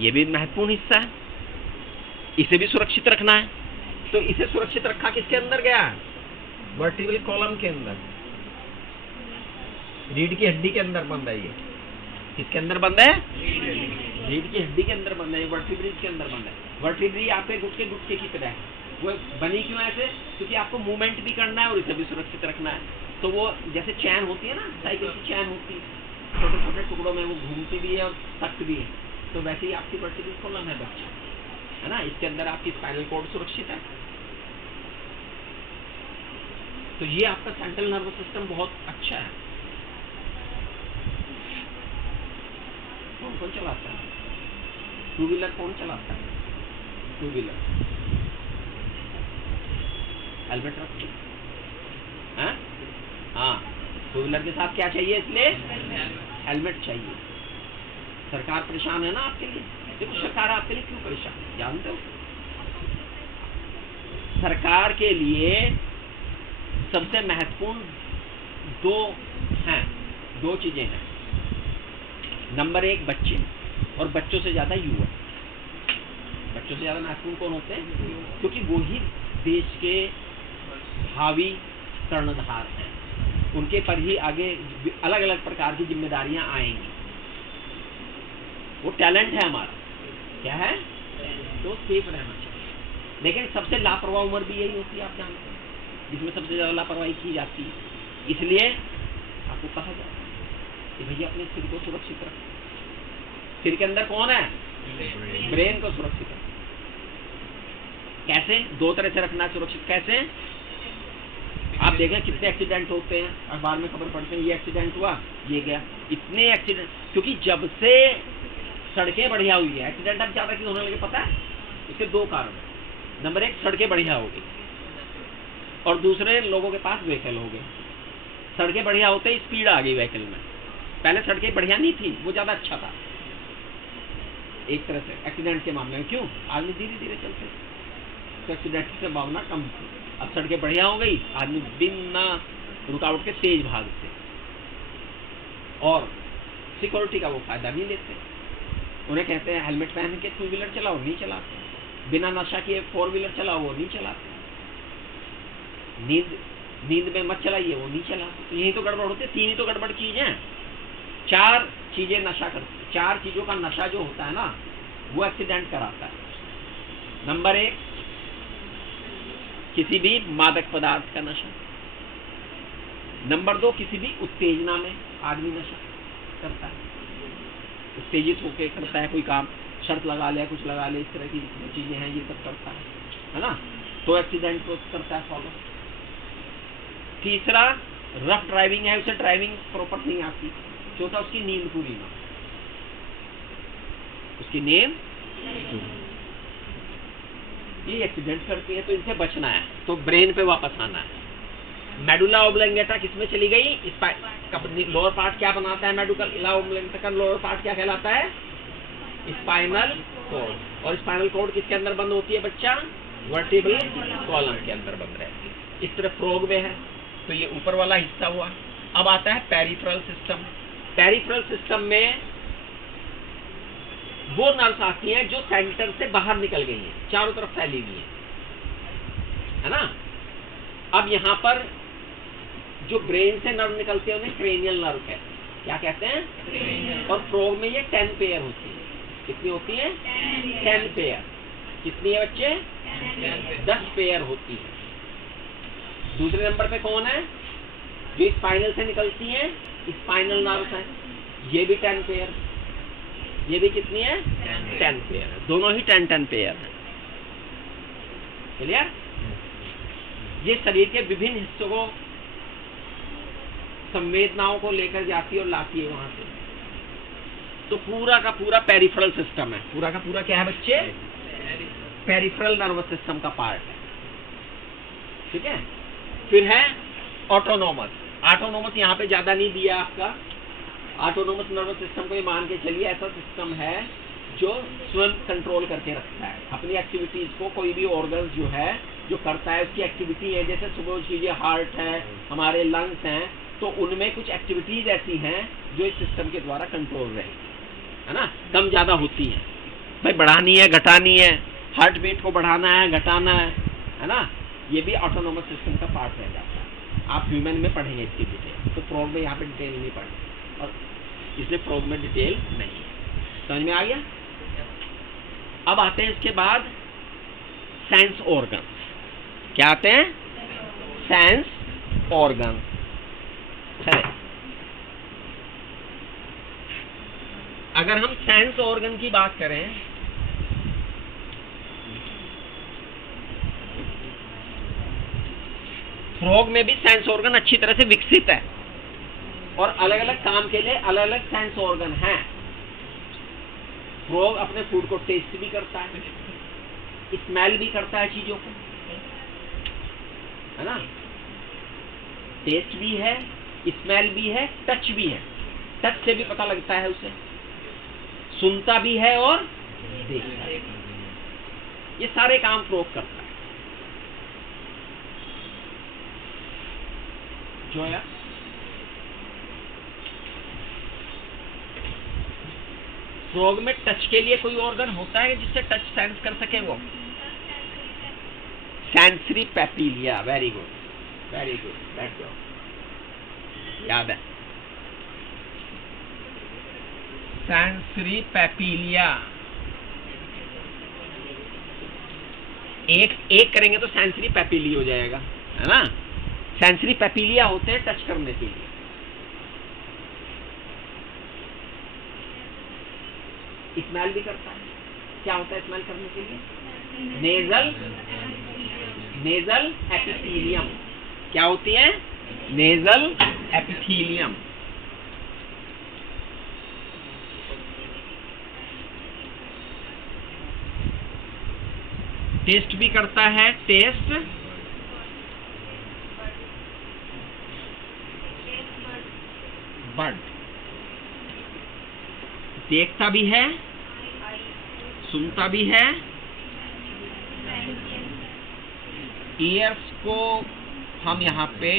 ये भी महत्वपूर्ण हिस्सा है, इसे भी सुरक्षित रखना है। तो इसे सुरक्षित रखा किसके अंदर गया? वर्टिब्रल कॉलम के अंदर, रीढ़ की हड्डी के अंदर बंद है। ये किसके अंदर बंद है? रीढ़ की हड्डी के अंदर बंद है, वर्टिब्री के अंदर बंद है। वर्टिब्री आपके गुटके की तरह है। वो बनी क्यों ऐसे? क्योंकि आपको मूवमेंट भी करना है और इसे भी सुरक्षित रखना है। तो वो जैसे चैन होती है ना, साइकिल की चैन होती है, छोटे छोटे टुकड़ों में वो घूमती भी है और सख्त भी है, तो वैसे ही आपकी वर्टिब्रल कॉलम है बच्चे, है ना। इसके अंदर आपकी स्पाइनल कॉर्ड सुरक्षित है। तो ये आपका सेंट्रल नर्वस सिस्टम बहुत अच्छा है। कौन कौन चलाता है? 2 व्हीलर कौन चलाता है? 2 व्हीलर हेलमेट रखिए। हाँ, 2 व्हीलर के साथ क्या चाहिए? इसलिए हेलमेट चाहिए। सरकार परेशान है ना आपके लिए। देखो सरकार आपके लिए क्यों परेशान है जानते हो? सरकार के लिए सबसे महत्वपूर्ण 2 चीजें हैं। नंबर 1 बच्चे, और बच्चों से ज्यादा युवा। बच्चों से ज्यादा महत्वपूर्ण कौन होते हैं? क्योंकि वो ही देश के भावी कर्णधार हैं। उनके पर ही आगे अलग अलग प्रकार की जिम्मेदारियां आएंगी। वो टैलेंट है हमारा। क्या है? तो सेफ रहना चाहिए। लेकिन सबसे लापरवाह उम्र भी यही होती है, आप जानते हैं, जिसमें सबसे ज्यादा लापरवाही की जाती है। इसलिए आपको कहा जाए कि भैया अपने सिर को सुरक्षित रखो। सिर के अंदर कौन है? ब्रेन को सुरक्षित रखो। कैसे? 2 तरह से रखना सुरक्षित। कैसे? आप देखें कितने एक्सीडेंट होते हैं, अखबार में खबर पढ़ते हैं, ये एक्सीडेंट हुआ, ये गया। इतने एक्सीडेंट, क्योंकि जब से सड़कें बढ़िया हुई है, एक्सीडेंट अब ज्यादा क्यों होने लगे पता है? इसके 2 कारण है। नंबर 1, सड़कें बढ़िया हो गई, और दूसरे लोगों के पास व्हीकल हो गए। सड़कें बढ़िया होते ही स्पीड आ गई व्हीकल में। पहले सड़कें बढ़िया नहीं थी, वो ज्यादा अच्छा था। एक तरह से एक्सीडेंट के मामले में क्यों? आदमी धीरे धीरे चलते, तो एक्सीडेंट की संभावना कम थी। अब सड़कें बढ़िया हो गई, आदमी बिना रुकावट के तेज भागते और सिक्योरिटी का वो फायदा भी लेते। उन्हें कहते हैं हेलमेट पहन के 2 व्हीलर चलाओ, नहीं चलाते। बिना नशा किए 4 व्हीलर चलाओ, वो नहीं चलाते। नींद में मत चलाइए, वो नहीं चलाते। तो यही तो गड़बड़ होती है। 3 ही तो गड़बड़ चीजें हैं। 4 चीजें नशा करती, 4 चीजों का नशा जो होता है ना, वो एक्सीडेंट कराता है। नंबर 1, किसी भी मादक पदार्थ का नशा। नंबर 2, किसी भी उत्तेजना में आदमी नशा करता है, उत्तेजित होकर करता है कोई काम, शर्त लगा ले, कुछ लगा ले, इस तरह की चीजें हैं, ये सब करता है ना, तो एक्सीडेंट को करता है फॉलो। तीसरा, रफ ड्राइविंग है, उसे ड्राइविंग प्रॉपर नहीं आती। चौथा, उसकी नींद पूरी ना, उसकी नींद, ये एक्सीडेंट करती है। तो इनसे बचना है, तो ब्रेन पे वापस आना है। मेडुला ऑब्लंगेटा किसमें चली गई? लोअर पार्ट क्या बनाता है? मेडुला ऑब्लंगेटा का लोअर पार्ट क्या कहलाता है? Spinal cord. और स्पाइनल कॉर्ड किसके अंदर बंद होती है बच्चा? वर्टिब्रल कॉलम के अंदर बंद रहती है। इस तरह फ्रॉग में है, तो ये ऊपर वाला हिस्सा हुआ। अब आता है पेरिफेरल सिस्टम। पेरिफेरल सिस्टम में वो नर्व्स आती हैं जो सेंटर से बाहर निकल गई हैं, चारों तरफ फैली हुई है ना। अब यहाँ पर जो ब्रेन से नर्व निकलते हैं उन्हें क्रेनियल नर्व कहते हैं। क्या कहते हैं? और फ्रॉग में ये 10 पेयर होती है। कितनी होती है? 10 पेयर। कितनी है बच्चे? 10 पेयर होती है। दूसरे नंबर पे कौन है? जो स्पाइनल से निकलती है, स्पाइनल नर्व्स है, ये भी 10 पेयर। ये भी कितनी है? 10 पेयर है। दोनों ही 10 पेयर है। क्लियर? ये शरीर के विभिन्न हिस्सों को, संवेदनाओं को लेकर जाती है और लाती है वहां से। तो पूरा का पूरा पेरिफेरल सिस्टम है। पूरा का पूरा क्या है बच्चे? पेरिफेरल नर्वस सिस्टम का पार्ट है। ठीक है। फिर है ऑटोनोमस। ऑटोनोमस यहाँ पे ज्यादा नहीं दिया आपका। ऑटोनोमस नर्वस सिस्टम को ये मान के चलिए ऐसा सिस्टम है जो स्वयं कंट्रोल करके रखता है अपनी एक्टिविटीज को। कोई भी ऑर्गन जो है जो करता है, उसकी एक्टिविटी है। जैसे सुबह कीजिए, हार्ट है, हमारे लंग्स हैं, तो उनमें कुछ एक्टिविटीज ऐसी हैं जो इस सिस्टम के द्वारा कंट्रोल रहेगी, है ना। कम ज्यादा होती हैं, भाई बढ़ानी है, घटानी है, हार्ट बीट को बढ़ाना है, घटाना है ना। ये भी ऑटोनोमस सिस्टम का पार्ट रह जाता है। आप ह्यूमन में पढ़ेंगे इसकी डिटेल, तो फ्रॉग में यहाँ पे डिटेल नहीं पढ़ेंगे, और इसलिए फ्रॉग में डिटेल नहीं है। समझ में आ गया? अब आते हैं इसके बाद सेंस ऑर्गन। क्या आते हैं? Sense organ. चले, अगर हम सेंस ऑर्गन की बात करें, फ्रॉग में भी सेंस ऑर्गन अच्छी तरह से विकसित है और अलग अलग काम के लिए अलग अलग सेंस ऑर्गन हैं। फ्रॉग अपने फूड को टेस्ट भी करता है, स्मेल भी करता है चीजों को, है ना। टेस्ट भी है, स्मेल भी है, टच भी है। टच से भी पता लगता है उसे, सुनता भी है और देखता है। ये सारे काम फ्रॉग करता है। जोया, फ्रॉग में टच के लिए कोई ऑर्गन होता है जिससे टच सेंस कर सके? वो sensory papilla. Very good, very good, बैठ जाओ, याद है। Sensory papilla. एक करेंगे तो सेंसरी पैपिली हो जाएगा, है ना। सेंसरी पैपिलिया होते हैं टच करने के लिए। स्मेल भी करता है। क्या होता है स्मेल करने के लिए? Nasal epithelium. क्या होती है? Nasal epithelium. टेस्ट भी करता है, टेस्ट बड। देखता भी है, सुनता भी है, ईयर्स को हम यहाँ पे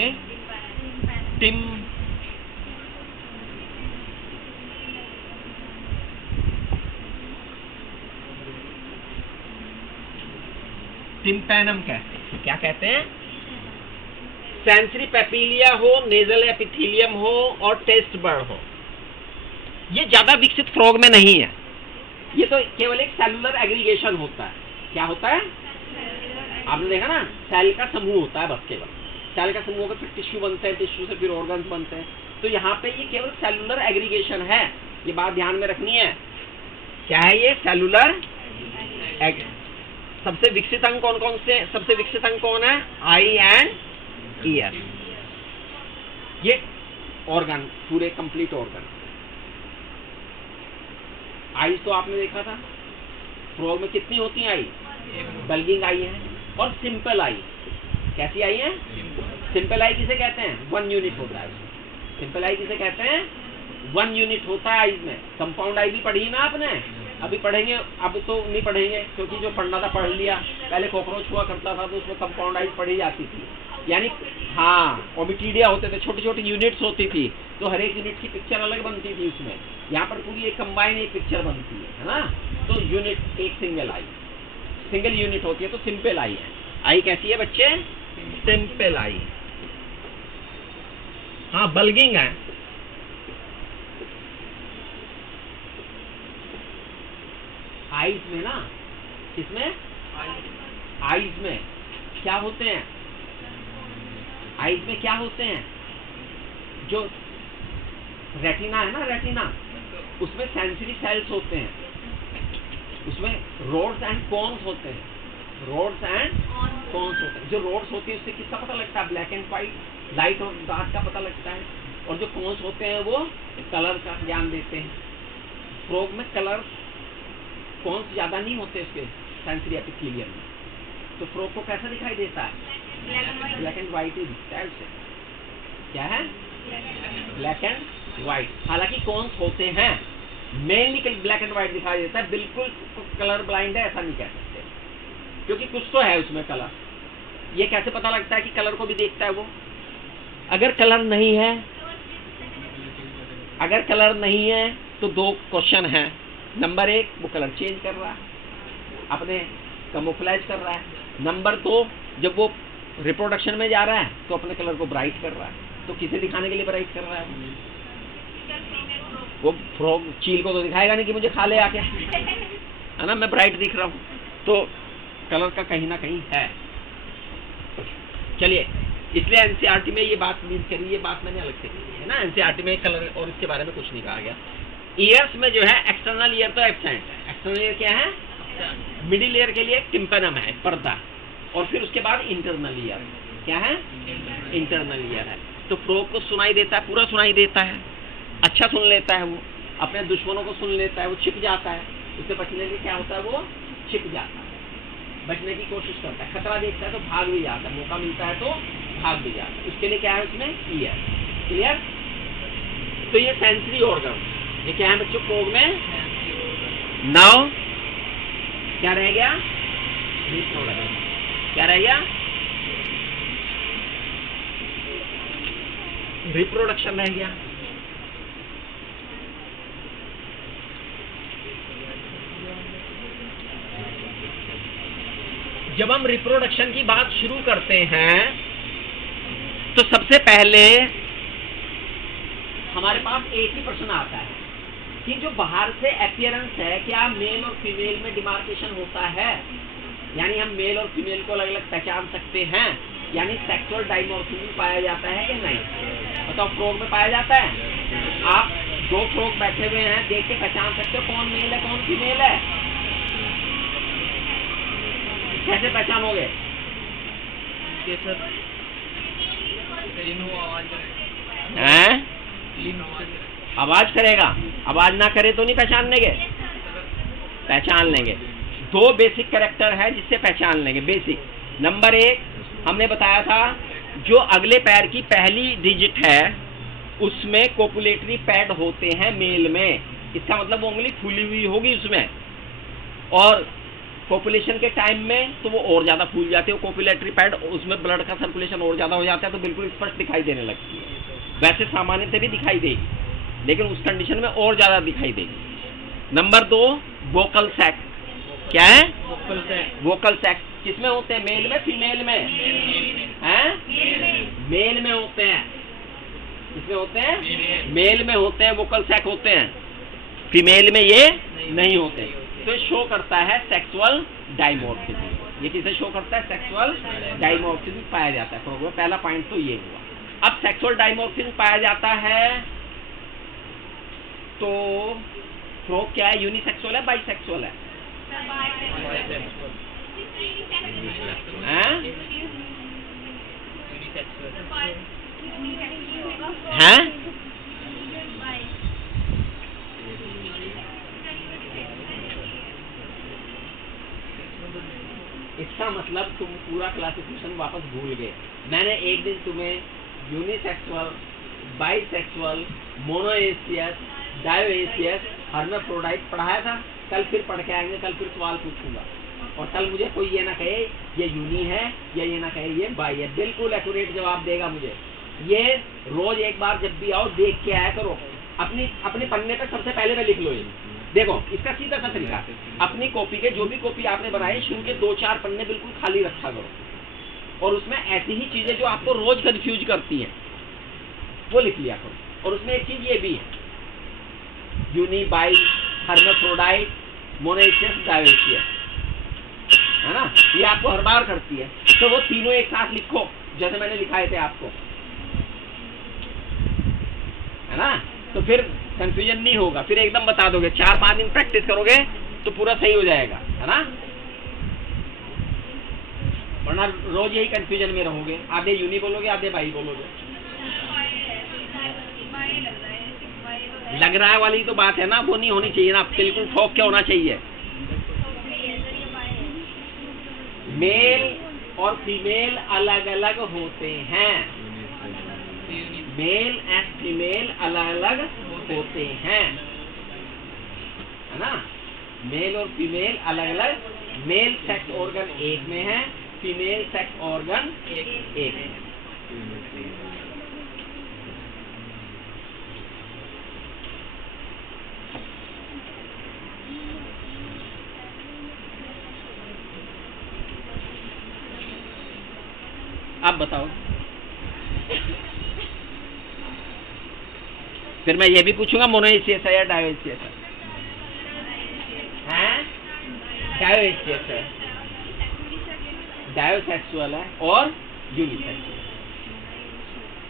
टिम्पैनम कहते हैं। क्या कहते हैं? सेंसरी पेपिलिया हो, नेजल एपिथेलियम हो और टेस्ट बर्ड हो। ये ज्यादा विकसित फ्रॉग में नहीं है, ये तो केवल एक सेलुलर एग्रीगेशन होता है। क्या होता है? आपने देखा ना, सेल का समूह होता है बस, केवल सेल का समूह होकर फिर टिश्यू बनते हैं, टिश्यू से फिर ऑर्गन्स बनते हैं। तो यहाँ पे ये केवल सेलुलर एग्रीगेशन है, ये बात ध्यान में रखनी है। क्या है ये? सेलुलर। सबसे विकसित अंग कौन कौन से? सबसे विकसित अंग कौन है? आई एंड ईयर। ये ऑर्गन, पूरे कंप्लीट ऑर्गन। आईज तो आपने देखा था, फ्रॉग में कितनी होती है आई? बल्गिंग आई है और सिंपल आई। कैसी आई है? सिंपल आई किसे कहते हैं? 1 यूनिट होता है। सिंपल आई किसे कहते हैं? 1 यूनिट होता है आईज में। कंपाउंड आई भी पढ़ी ना आपने? अभी पढ़ेंगे, अब तो नहीं पढ़ेंगे क्योंकि जो पढ़ना था पढ़ लिया। पहले कॉकरोच हुआ करता था तो उसमें कंपाउंड आई पढ़ी जाती थी, यानी हाँ ओबिटीडिया होते थे, छोटी छोटी यूनिट्स होती थी, तो हर एक यूनिट की पिक्चर अलग बनती थी उसमें। यहाँ पर पूरी एक कंबाइन एक पिक्चर बनती है ना। तो यूनिट एक सिंगल आई, सिंगल यूनिट होती है, तो सिंपल आई है। आई कैसी है बच्चे? Simple I. हाँ बल्गिंग है। आईज में ना, किसमें? आईज में क्या होते हैं? आईज में क्या होते हैं? जो रेटिना है ना, रेटिना, उसमें सेंसरी सेल्स होते हैं, उसमें रोड्स एंड कोन्स होते हैं। रोड्स एंड कोन्स होते हैं। जो रोड्स होती है उससे किसका पता लगता है? ब्लैक एंड व्हाइट, लाइट और डार्क का पता लगता है। और जो कोन्स होते हैं वो कलर का ज्ञान देते हैं। फ्रॉग में कलर कोन्स ज्यादा नहीं होते उसके सेंसरी एपिथेलियम में। तो फ्रॉग को कैसा दिखाई देता है? ब्लैक एंड व्हाइट ही दिखता है उसे। क्या है? Black and white. हालांकि कोन्स होते हैं, मेनली ब्लैक एंड व्हाइट दिखाई देता है। बिल्कुल कलर ब्लाइंड है ऐसा नहीं कह सकते, क्योंकि कुछ तो है उसमें कलर। ये कैसे पता लगता है कि कलर को भी देखता है वो? अगर कलर नहीं है, अगर कलर नहीं है तो 2 क्वेश्चन है। नंबर 1, वो कलर चेंज कर रहा है, अपने कैमोफ्लेज कर रहा है। नंबर 2, जब वो रिप्रोडक्शन में जा रहा है तो अपने कलर को ब्राइट कर रहा है। तो किसे दिखाने के लिए ब्राइट कर रहा है? वो फ्रॉग चील को तो दिखाएगा नहीं कि मुझे खा ले आके, है ना, मैं ब्राइट दिख रहा हूँ। तो कलर का कहीं ना कहीं है। चलिए, इसलिए एनसीईआरटी में ये बात मीन करी, ये बात मैंने अलग से की है ना। एनसीईआरटी में कलर और इसके बारे में कुछ नहीं कहा गया। ईयर्स में जो है एक्सटर्नल ईयर तो एब्सेंट है। एक्सटर्नल ईयर क्या है? मिडिल ईयर के लिए टिम्पैनम है, पर्दा, और फिर उसके बाद इंटरनल ईयर। क्या है? इंटरनल ईयर है। तो फ्रॉग को सुनाई देता है, पूरा सुनाई देता है, अच्छा सुन लेता है, वो अपने दुश्मनों को सुन लेता है, वो छिप जाता है। उससे बचने के लिए क्या होता है? वो छिप जाता है, बचने की कोशिश करता है। खतरा देखता है तो भाग भी जाता है, मौका मिलता है तो भाग भी जाता है। उसके लिए क्या है उसमें? ईयर। क्लियर? तो ये सेंसरी ऑर्गन, ये क्या है बच्चों फ्रॉग में? नाउ क्या रह गया? रिप्रोडक्शन। क्या रह गया? रिप्रोडक्शन रह गया। जब हम रिप्रोडक्शन की बात शुरू करते हैं तो सबसे पहले हमारे पास एक ही प्रश्न आता है कि जो बाहर से अपीयरेंस है, क्या मेल और फीमेल में डिमार्केशन होता है? यानी हम मेल और फीमेल को अलग अलग पहचान सकते हैं, यानी सेक्सुअल डाइमॉर्फिज्म पाया जाता है कि नहीं? बताओ, फ्रॉग में पाया जाता है? आप 2 फ्रॉग बैठे हुए हैं, देख के पहचान सकते हो कौन मेल है कौन फीमेल है? कैसे पहचानोगे? हैं? आवाज करेगा, आवाज ना करे तो नहीं पहचान लेंगे? पहचान लेंगे। 2 बेसिक कैरेक्टर है जिससे पहचान लेंगे। बेसिक नंबर 1 हमने बताया था, जो अगले पैर की पहली डिजिट है उसमें कोपुलेटरी पैड होते हैं मेल में। इसका मतलब वो उंगली खुली हुई होगी उसमें, और कोपुलेशन के टाइम में तो वो और ज्यादा फूल जाते हैं, कोपुलेटरी पैड, उसमें ब्लड का सर्कुलेशन और ज्यादा हो जाता है, तो बिल्कुल स्पष्ट दिखाई देने लगती है। वैसे सामान्य से भी दिखाई देगी, लेकिन उस कंडीशन में और ज्यादा दिखाई देगी। Number 2, vocal sac. क्या है? Vocal sac. किसमें होते हैं? मेल में, फीमेल में? हैं? मेल में होते हैं। किसमें होते हैं? मेल में होते हैं, वोकल सैक होते हैं। फीमेल में ये नहीं होते। तो शो करता है सेक्सुअल डाइमॉर्फिज्म। ये किसे शो करता है? सेक्सुअल डाइमॉर्फिज्म पाया जाता है। पहला पॉइंट तो ये हुआ। अब सेक्सुअल डाइमॉर्फिज्म पाया जाता है तो फ्रॉग क्या है? यूनिसेक्सुअल है, बाइसेक्सुअल है? हैं? इसका मतलब तुम पूरा क्लासिफिकेशन वापस भूल गए। मैंने एक दिन तुम्हें यूनिसेक्सुअल, बाइसेक्सुअल, मोनोएशियस, डायोएशियस, हर्माफ्रोडाइट पढ़ाया था। कल फिर पढ़ के आएंगे, कल फिर सवाल पूछूंगा, और कल मुझे कोई ये ना कहे ये यूनी है, या ये ना कहे ये बाई है। बिल्कुल एक्यूरेट जवाब देगा मुझे। ये रोज एक बार जब भी आओ देख के आया करो। अपने पन्ने पे सबसे पहले में लिख लो। ये देखो, इसका सीधा सा तरीका, अपनी कॉपी के जो भी कॉपी आपने बनाई, शुरू के 2-4 पन्ने बिल्कुल खाली रखा करो, और उसमें ऐसी ही चीजें जो आपको रोज कंफ्यूज करती हैं वो लिख लिया करो। और उसमें एक चीज ये भी है, यूनी, बाई, हर्माफ्रोडाइट, मोनोएशियस, डायोएशियस, है ना? ये आपको हर बार करती है, तो वो तीनों एक साथ लिखो जैसे मैंने लिखाए थे आपको, है ना? तो फिर कंफ्यूजन नहीं होगा, फिर एकदम बता दोगे। 4-5 दिन प्रैक्टिस करोगे तो पूरा सही हो जाएगा, है ना? वरना रोज यही कंफ्यूजन में रहोगे, आधे यूनी बोलोगे, आधे बाई बोलोगे। लग रहा है वाली तो बात है ना, वो नहीं होनी चाहिए ना, बिल्कुल ठोक के होना चाहिए। मेल और फीमेल अलग अलग होते हैं। मेल एंड फीमेल अलग अलग होते हैं, है ना? मेल और फीमेल अलग अलग। मेल सेक्स ऑर्गन एक में है, फीमेल सेक्स ऑर्गन एक में। अब बताओ, फिर मैं ये भी पूछूंगा मोनोएशियस है या डायोएशियस है? हैं? डायोएशियस है, डायोसेक्सुअल है और यूनिसेक्सुअल।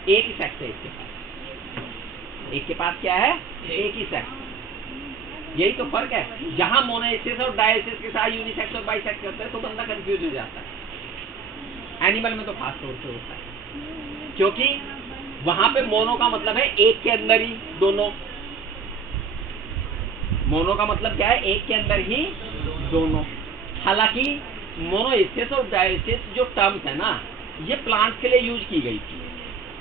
एक ही सेक्स है इसके पास। एक के पास क्या है? एक ही सेक्स। यही तो फर्क है। जहां मोनोएशियस और डायोएशियस के साथ यूनिसेक्स और बाइसेक्स करते हैं तो बंदा कंफ्यूज हो जाता है। एनिमल में तो खास तौर से होता है, क्योंकि वहां पे मोनो का मतलब है एक के अंदर ही दोनों। मोनो का मतलब क्या है? एक के अंदर ही दोनों। हालांकि मोनोएशियस और डायोएशियस जो टर्म्स है ना, ये प्लांट के लिए यूज की गई थी।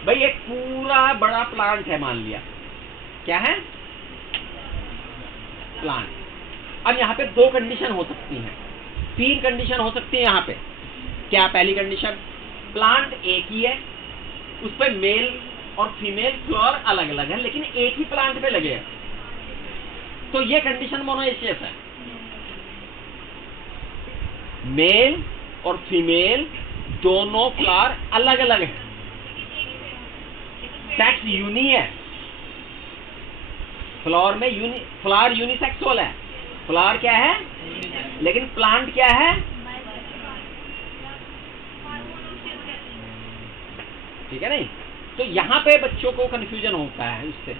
भाई एक पूरा बड़ा प्लांट है, मान लिया, क्या है? प्लांट। अब यहाँ पे 2 कंडीशन हो सकती हैं, 3 कंडीशन हो सकती है यहाँ पे। क्या? पहली कंडीशन, प्लांट एक ही है, उस पे मेल और फीमेल फ्लोर अलग अलग है, लेकिन एक ही प्लांट पे लगे हैं, तो ये कंडीशन मोनोएशियस है। मेल और फीमेल दोनों फ्लावर अलग अलग है, सेक्स यूनी है। फ्लावर में फ्लावर यूनिसेक्सुअल है, फ्लावर क्या है? लेकिन प्लांट क्या है? ठीक है नहीं? तो यहाँ पे बच्चों को कंफ्यूजन होता है उससे।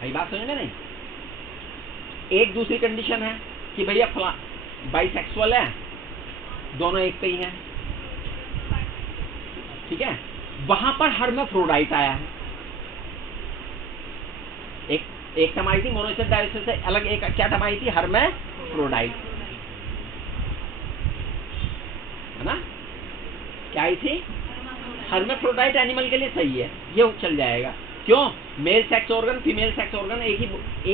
भाई बात समझ में नहीं? एक दूसरी कंडीशन है कि भैया बाइसेक्सुअल है, दोनों एक पे ही हैं, ठीक है? वहां पर हर्माफ्रोडाइट आया है। एक टर्म आई थी मोनोएशियस डायोएशियस से अलग, एक क्या टर्म आई थी? हर्माफ्रोडाइट, है ना? क्या आई थी? हर्माफ्रोडाइट एनिमल के लिए सही है, ये चल जाएगा। क्यों? Male sex organ female sex organ एक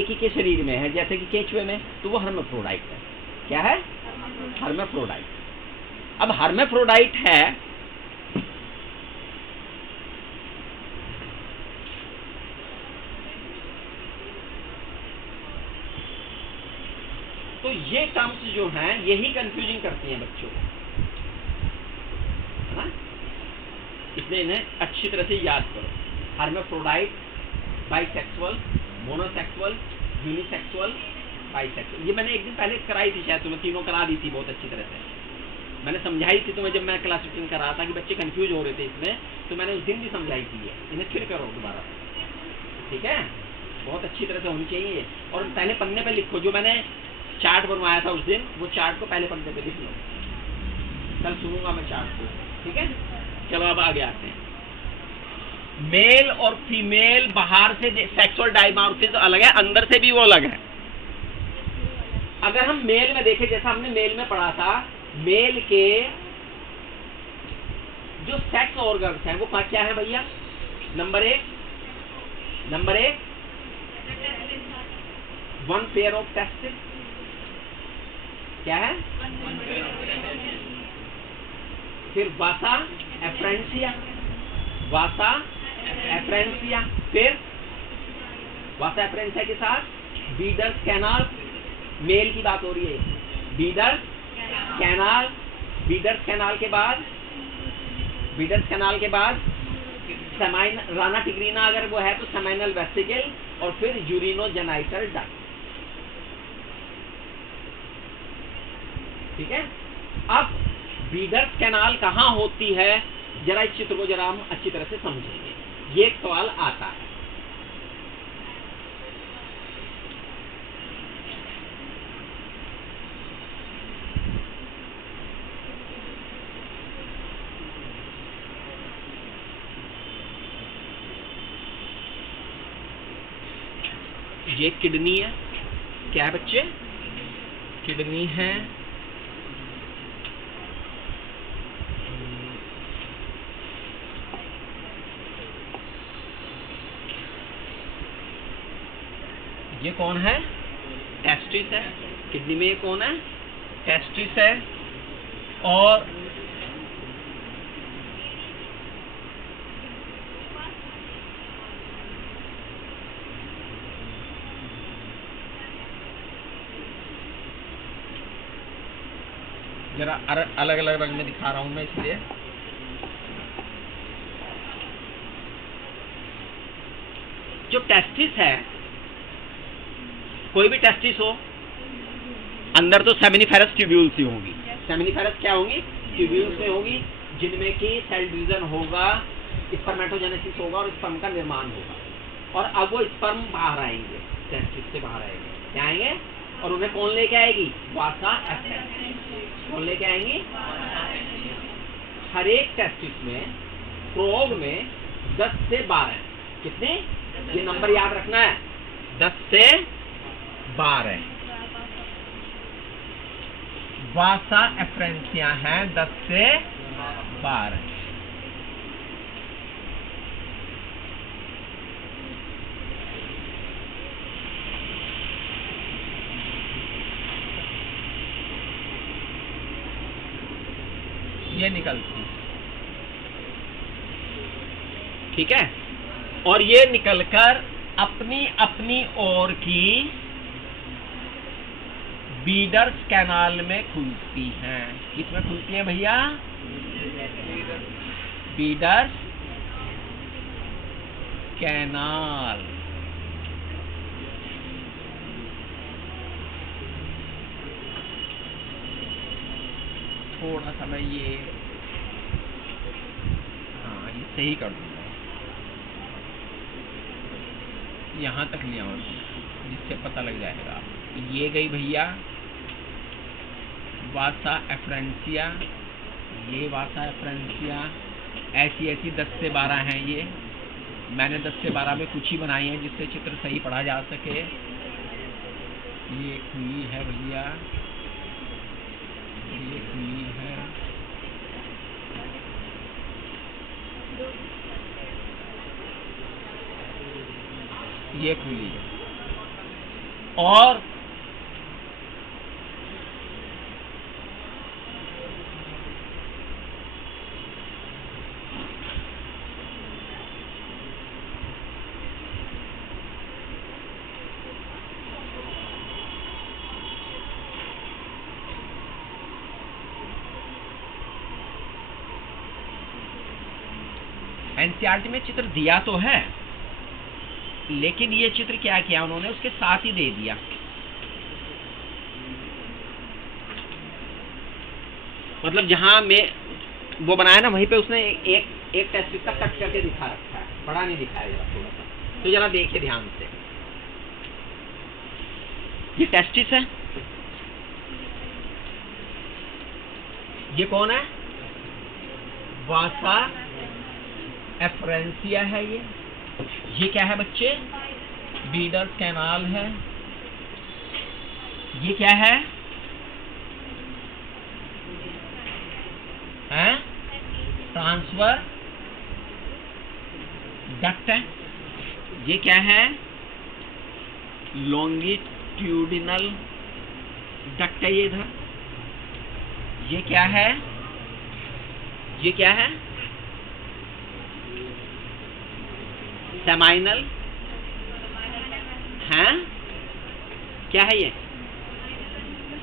ही के शरीर में है, जैसे कि केचुए में, तो वो हर्माफ्रोडाइट है। क्या है? हर्माफ्रोडाइट। अब हर्माफ्रोडाइट है तो ये टर्म्स जो हैं यही कंफ्यूजिंग करती हैं बच्चों को, है ना? इसलिए इन्हें अच्छी तरह से याद करो। Hermaphrodite, bisexual, monosexual, unisexual, bisexual. ये मैंने एक दिन पहले कराई थी, शायद तुम्हें तीनों करा दी थी बहुत अच्छी तरह से। मैंने समझाई थी तुम्हें जब मैं क्लासिफिकेशन करा था कि बच्चे कंफ्यूज हो रहे थे इसमें, तो मैंने उस दिन भी समझाई थी ये। इन्हें फिर करो दोबारा, ठीक है? बहुत अच्छी तरह से होनी चाहिए। और पहले पन्ने पे लिखो, जो मैंने चार्ट बनवाया था उस दिन, वो चार्ट को पहले पन्ने पे लिख लो। कल सुनूंगा मैं चार्ट को, ठीक है? चलो अब आगे आते हैं। मेल और फीमेल बाहर से सेक्सुअल डायमॉर्फिज्म अलग है, अंदर से भी वो अलग है। अगर हम मेल में देखें, जैसा हमने मेल में पढ़ा था, मेल के जो सेक्स ऑर्गन्स हैं वो क्या है भैया? नंबर एक, वन पेयर ऑफ टेस्टिस। क्या है? फिर वासा एफ्रेंसिया, फिर वासा एफ्रेंसिया के साथ बीडर्स कैनाल। मेल की बात हो रही है। बीडर्स कैनाल के बाद राना टिग्रीना अगर वो है तो सेमाइनल वेसिकल, और फिर यूरिनोजेनाइटल डक्ट। ठीक है? अब बीडर्स कैनाल कहाँ होती है, जरा इस चित्र को जरा हम अच्छी तरह से समझेंगे। ये एक सवाल आता है। ये किडनी है। क्या है बच्चे? किडनी है। ये कौन है? टेस्टिस है। किडनी में ये कौन है? टेस्टिस है। और जरा अलग अलग रंग में दिखा रहा हूं मैं इसलिए। जो टेस्टिस है, कोई भी टेस्टिस हो, अंदर तो सेमिनिफेरस ट्यूब्यूल्स ही होंगी। सेमिनिफेरस क्या होंगी? ट्यूब्यूल्स में होगी, जिनमें कि सेल डिवीजन होगा, स्पर्मेटोजेनेसिस होगा और स्पर्म का निर्माण होगा। और अब वो स्पर्म बाहर आएंगे, टेस्टिस से बाहर आएंगे। क्या आएंगे? और उन्हें कौन लेके आएगी? वासा एफ्रेंसिया। कौन लेके आएंगी? हर एक टेस्टिस में, प्रोब में 10 से 12। कितने? ये नंबर याद रखना है, 10 से 12 वासा एफ्रेंसिया है। 10 से 12। ये निकलती, ठीक है? और ये निकलकर अपनी अपनी ओर की बीडर्स कैनाल में खुलती हैं। किसमें खुलती हैं भैया? Bidder's canal. थोड़ा सा मैं ये, हाँ, ये सही कर दूंगा, यहाँ तक ले आऊँ जिससे पता लग जाएगा। ये गई भैया वासा एफ्रेंसिया, ये वासा एफ्रेंसिया। ऐसी ऐसी 10 से 12 हैं। ये मैंने 10 से 12 में कुछ ही बनाई हैं जिससे चित्र सही पढ़ा जा सके। ये खुली है भैया, ये खुली है। ये खुली है, और एनसीईआरटी में चित्र दिया तो है, लेकिन ये चित्र क्या किया उन्होंने, उसके साथ ही दे दिया। मतलब जहां में वो बनाया ना, वहीं पे उसने एक टेस्टिस तक कट करके दिखा रखा है, बड़ा नहीं दिखाया जरा थोड़ा सा, तो जरा देखिए ध्यान से। ये टेस्टिस है, ये कौन है, वासा एफरेंसिया है। ये क्या है बच्चे, बीडर्स कैनाल है। ये क्या है, ट्रांसफर डक्ट है। ये क्या है, लॉन्गिट्यूडिनल डक्ट है ये इधर। ये क्या है, ये क्या है, सेमाइनल है। क्या है ये,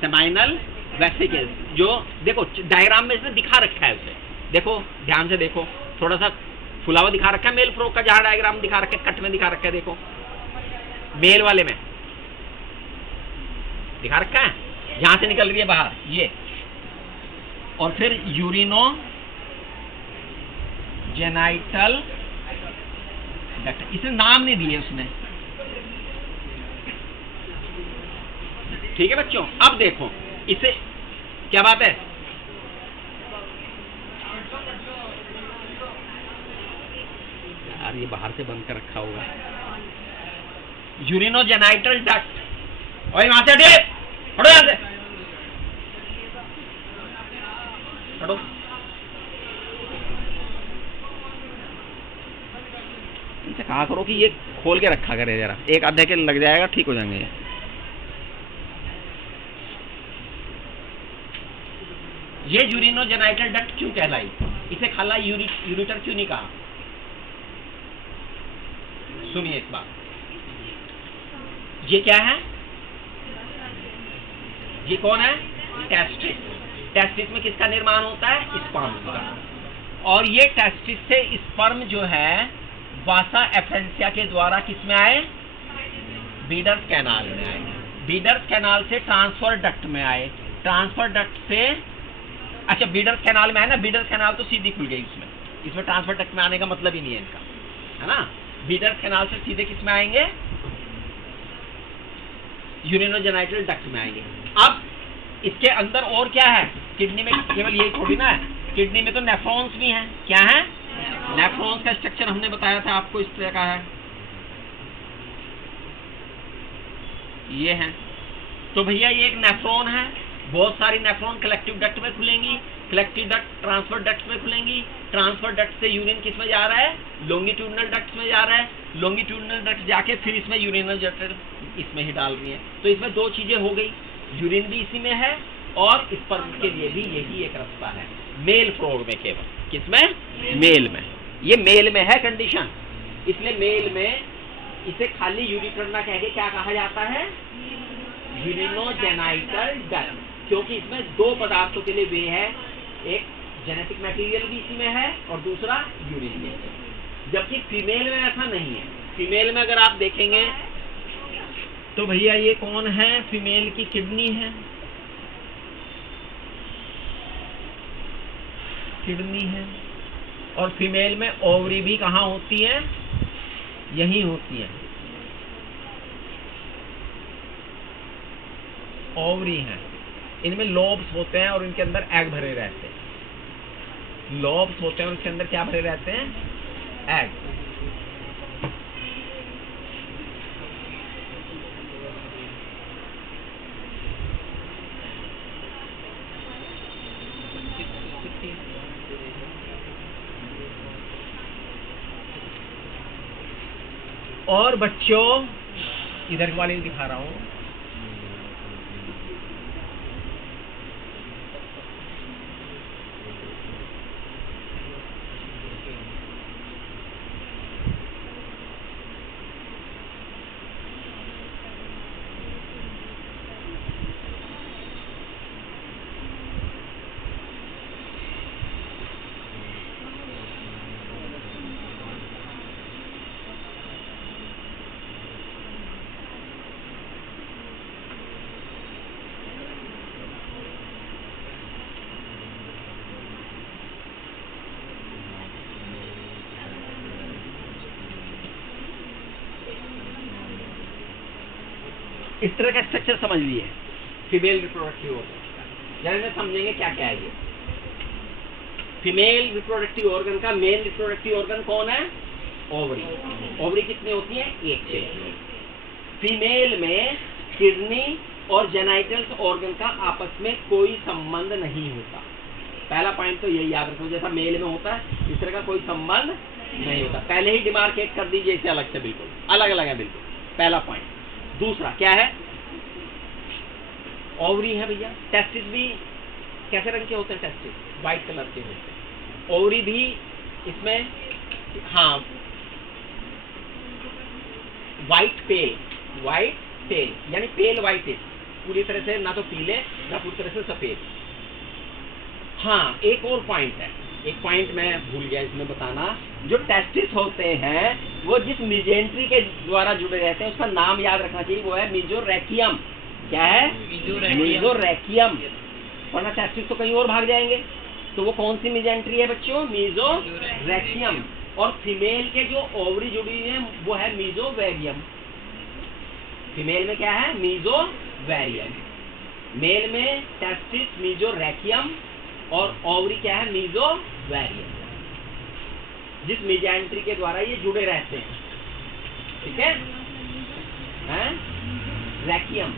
सेमाइनल वेसिकल। जो देखो डायग्राम में इसने दिखा रखा है उसे, देखो ध्यान से देखो, थोड़ा सा फुला हुआ दिखा रखा है मेल फ्रो का, जहां डायग्राम दिखा रखा है, कट में दिखा रखा है, देखो मेल वाले में दिखा रखा है, यहां से निकल रही है बाहर ये। और फिर यूरिनो जेनाइटल डक्ट, इसे नाम नहीं दिए उसने। ठीक है बच्चों, अब देखो इसे, क्या बात है, यार ये बाहर से बंद कर रखा होगा। यूरिनोजेनाइटल डक्ट, और वहां से हटे, हटो यहां से, हटो। इनसे कहा करो कि ये खोल के रखा करे जरा, एक आधे के लग जाएगा, ठीक हो जाएंगे ये। ये यूरिनोजेनाइटल डक्ट क्यों कहलाई, इसे खाला यूरिटर क्यों नहीं कहा, सुनिए एक बात। ये क्या है, ये कौन है, टेस्टिस। टेस्टिस में किसका निर्माण होता है, स्पर्म का। और ये टेस्टिस से स्पर्म जो है वासा एफरेंसिया के द्वारा किस में आए, बीडर्स कैनाल में आए। बीडर्स कैनाल से ट्रांसफर डक्ट में आए, ट्रांसफर डक्ट से, अच्छा बीडर्स कैनाल में आए ना, बीडर्स कैनाल तो सीधी खुल गई इसमें ट्रांसफर डक्ट में आने का मतलब ही नहीं है इनका, है ना। बीडर्स कैनाल से सीधे किस में आएंगे, यूरिनोजेनाइटल डक्ट में आएंगे। अब इसके अंदर और क्या है, किडनी में केवल यही थोड़ी ना है, किडनी में तो नेफ्रॉन्स भी हैं। क्या है, नेफ्रॉन्स का स्ट्रक्चर हमने बताया था आपको, इस तरह का है, ये है। तो भैया ये एक नेफ्रॉन है, बहुत सारी नेफ्रॉन कलेक्टिव डक्ट में खुलेंगी, कलेक्टिव डक्ट ट्रांसफर डक्ट में खुलेंगी, ट्रांसफर डक्ट से यूरिन किस में जा रहा है, लॉन्गिट्यूडिनल डक्ट में जा रहा है, लॉन्गिट्यूडिनल डक्ट जाके फिर इसमें यूरिनल डक्ट इसमें ही डाल रही है। तो इसमें दो चीजें हो गई, यूरिन भी इसी में है और स्पर्म के लिए भी यही एक रास्ता है, मेल फ्रॉग में, केवल किसमें, मेल में। ये मेल में है कंडीशन, इसलिए मेल में इसे खाली यूरिटर ना कह के क्या कहा जाता है, यूरिनोजेनाइटल डक्ट, क्योंकि इसमें दो पदार्थों के लिए वे है, एक जेनेटिक मटेरियल भी इसी में है और दूसरा यूरिन भी है। जबकि फीमेल में ऐसा नहीं है। फीमेल में अगर आप देखेंगे तो भैया ये कौन है, फीमेल की किडनी है, किडनी है। और फीमेल में ओवरी भी कहाँ होती है, यही होती है, ओवरी है। इनमें लोब्स होते हैं और इनके अंदर एग भरे रहते हैं, लोब्स होते हैं और इसके अंदर क्या भरे रहते हैं, एग। और बच्चों इधर वाले दिखा रहा हूं, इस तरह का स्ट्रक्चर समझ लिए फीमेल रिप्रोडक्टिव ऑर्गन। जरा समझेंगे क्या क्या है ये फीमेल रिप्रोडक्टिव ऑर्गन का। मेल रिप्रोडक्टिव ऑर्गन कौन है? ओवरी। ओवरी कितनी होती है? एक। फीमेल में किडनी और जेनाइटल्स ऑर्गन का आपस में कोई संबंध नहीं होता। पहला पॉइंट तो यही याद रखो, जैसा मेल में होता है इस तरह का कोई संबंध नहीं होता। पहले ही डिमार्केट कर दीजिए इसे अलग से, बिल्कुल अलग अलग है बिल्कुल, पहला पॉइंट। दूसरा क्या है? ओवरी है भैया। टेस्टिस भी कैसे रंग के होते हैं? टेस्टिस व्हाइट कलर के होते हैं। ओवरी भी इसमें हाँ व्हाइट पेल यानी पेल व्हाइट है, पूरी तरह से ना तो पीले ना पूरी तरह से सफेद। हाँ एक और पॉइंट है, एक पॉइंट मैं भूल गया इसमें बताना। जो टेस्टिस होते हैं वो जिस मिजेंट्री के द्वारा जुड़े रहते हैं उसका नाम याद रखना चाहिए, वो है मीजोरेकियम। क्या है? मीजोरेकियम। वरना टेस्टिस तो कहीं और भाग जाएंगे। तो वो कौन सी मिजेंट्री है बच्चों? मीजोरेकियम। और फीमेल के जो ओवरी जुड़ी हुई है वो है मीजोवेरियम। फीमेल में क्या है? मीजोवेरियम। मेल में टेस्टिस मीजोरेकियम और ओवरी क्या है? मीजोवेरियम। जिस मिजेंट्री के द्वारा ये जुड़े रहते हैं, ठीक है? रेकियम,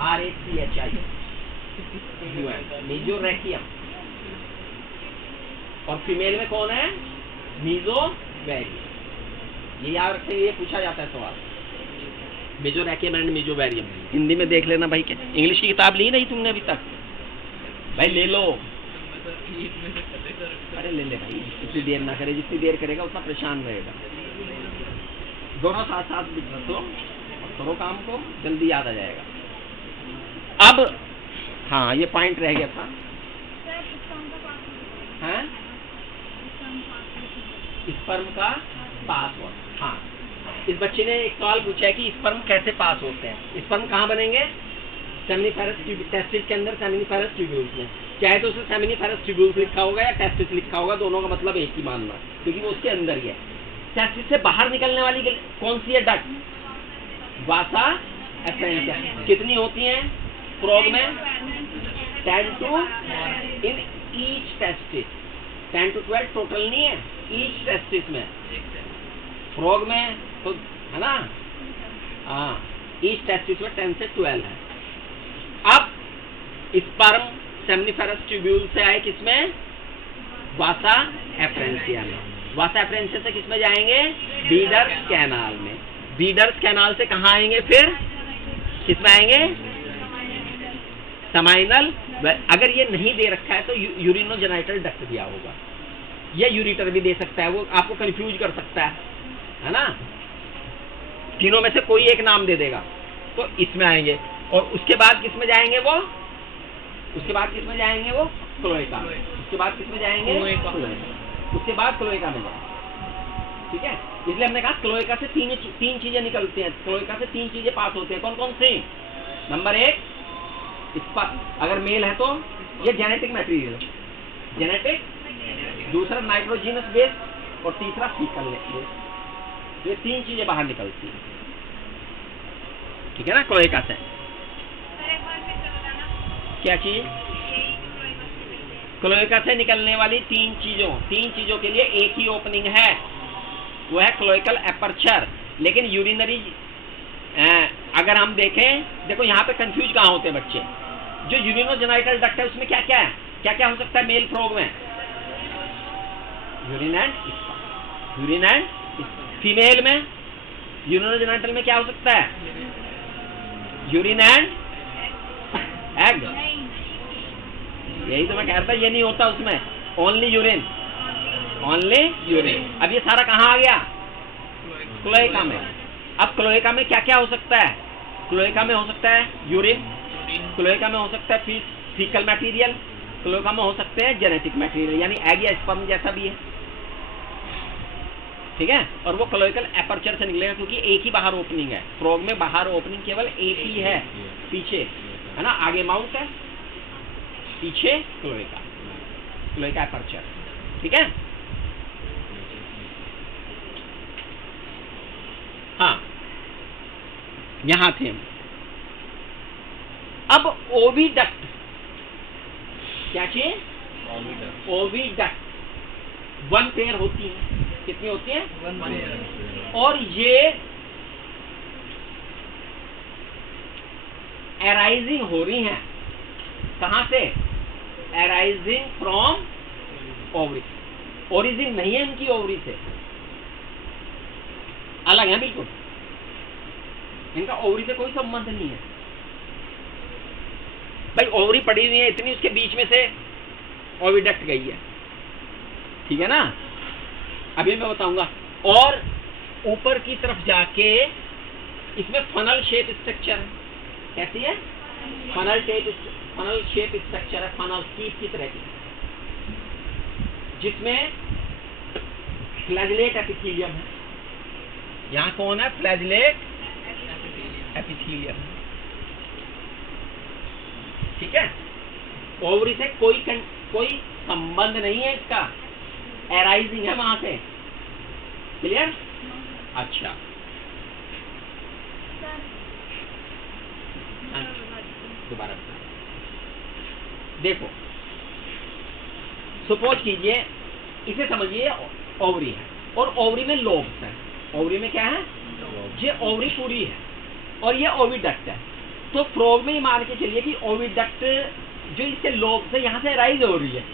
RACHIUM, मीजोरेकियम। और फीमेल में कौन है? मीजोवेरियम। ये याद रखते हैं, ये पूछा जाता है सवाल। मीजोरेकियम एंड मीजोवेरियम। हिंदी में देख लेना भाई। क्या इंग्लिश की किताब ली नहीं तुमने अभी तक? भाई ले लो। अरे ले ले भाई, जितनी देर ना करे, जितनी देर करेगा उतना परेशान रहेगा। दोनों साथ साथ रखो और करो काम को, जल्दी याद आ जाएगा। अब हाँ ये पॉइंट रह गया था। हाँ स्पर्म का पासवर्ड। हाँ इस बच्चे ने एक सवाल पूछा है कि स्पर्म कैसे पास होते हैं। स्पर्म कहाँ बनेंगे? सेमिनिफेरस टेस्टिस के अंदर, सेमिनिफेरस ट्यूब्यूल्स में। चाहे तो उसमें सेमिनिफेरस ट्यूब्यूल्स लिखा होगा या टेस्टिस लिखा होगा, दोनों का मतलब एक ही मानना, क्योंकि वो उसके अंदर ही है। टेस्टिस से बाहर निकलने वाली कौन सी है? डक्ट, वासा एफरेंशिया। कितनी होती हैं फ्रॉग में? 10 to in each testis. 10 to 12 total नहीं है, ईच टेस्टिस में। फ्रॉग में तो है ना, हाँ ईच टेस्टिस में 10 से 12 है। अब स्पर्म सेमिनिफेरस ट्यूब्यूल से आए किसमें? वासा एफरेंशिया में। वासा एफरेंशिया से किसमें जाएंगे? बीडर्स कैनाल में। बीडर्स कैनाल से कहाँ आएंगे फिर? किसमें आएंगे? समाइनल। अगर ये नहीं दे रखा है तो यूरिनोजेनाइटल डक्ट दिया होगा, या यूरिटर भी दे सकता है, वो आपको कंफ्यूज कर सकता है ना। तीनों में से कोई एक नाम दे देगा तो इसमें आएंगे। और उसके बाद किसमें जाएंगे वो? उसके बाद किसमें जाएंगे वो? क्लोएका। उसके बाद किसमें जाएंगे? उसके बाद क्लोएका में जाएंगे। ठीक है, इसलिए हमने कहा क्लोएका से तीन चीजें निकलती हैं। क्लोएका से 3 चीजें पास होती हैं। कौन कौन सी? नंबर 1 स्पर्म, अगर मेल है तो ये जेनेटिक मटेरियल, जेनेटिक। दूसरा नाइट्रोजिनस बेस और तीसरा फीकल बेस। ये 3 चीजें बाहर निकलती हैं, ठीक है ना, क्लोएका से। क्या चीज? क्लोएका से निकलने वाली 3 चीजों के लिए एक ही ओपनिंग है, वो है क्लोएकल एपर्चर। लेकिन यूरिनरी अगर हम देखें, देखो यहाँ पे कंफ्यूज कहाँ होते हैं बच्चे। जो यूरिनोजेनाइटल डक्ट है उसमें क्या क्या है? क्या क्या हो सकता है मेल फ्रॉग में? यूरिन एंड फीमेल में यूरिनोजेनिटल में क्या हो सकता है? Urine and egg. यही तो मैं कह रहा था, ये नहीं होता उसमें, ओनली यूरिन, ओनली यूरिन। अब ये सारा कहाँ आ गया? क्लोएका में। अब क्लोएका में क्या क्या हो सकता है? क्लोएका में हो सकता है यूरिन, क्लोएका में हो सकता है फीकल मटेरियल, क्लोएका में हो सकते हैं जेनेटिक मटेरियल, यानी एग या स्पर्म जैसा भी है, ठीक है। और वो क्लोएकल एपर्चर से निकलेगा, क्योंकि एक ही बाहर ओपनिंग है, फ्रॉग में बाहर ओपनिंग केवल एक ही है, पीछे है ना, आगे माउथ है, पीछे क्लोएका एपर्चर, ठीक है। हाँ, यहां थे हम। अब ओविडक्ट, क्या चाहिए? ओविडक्ट 1 पेयर होती है। कितनी होती है? 1 पेयर। और ये एराइजिंग हो रही हैं, कहां से? Arising from ovary. ओरिजिन नहीं है इनकी ओवरी से, अलग है बिल्कुल, इनका ओवरी से कोई संबंध नहीं है। भाई ओवरी पड़ी हुई है इतनी, उसके बीच में से ओविडक्ट गई है, ठीक है ना। अभी मैं बताऊंगा। और ऊपर की तरफ जाके इसमें फनल शेप स्ट्रक्चर है। कैसी है? फनल शेप स्ट्रक्चर है, फनल कीप की तरह की, जिसमें फ्लैजिलेट एपिथेलियम है। यहां कौन है? फ्लैजिलेट एपिथेलियम, ठीक है। ओवरी से कोई संबंध नहीं है इसका, एराइजिंग है वहां से, क्लियर? अच्छा, दोबारा देखो, सपोज कीजिए, इसे समझिए ओवरी है, और ओवरी में लोब्स है। ओवरी में क्या है? ये ओवरी पूरी है, और ये ओविडक्ट है। तो फ्रॉग में ये मान के चलिए कि ओविडक्ट जो इससे लोब से यहाँ से राइज हो रही है,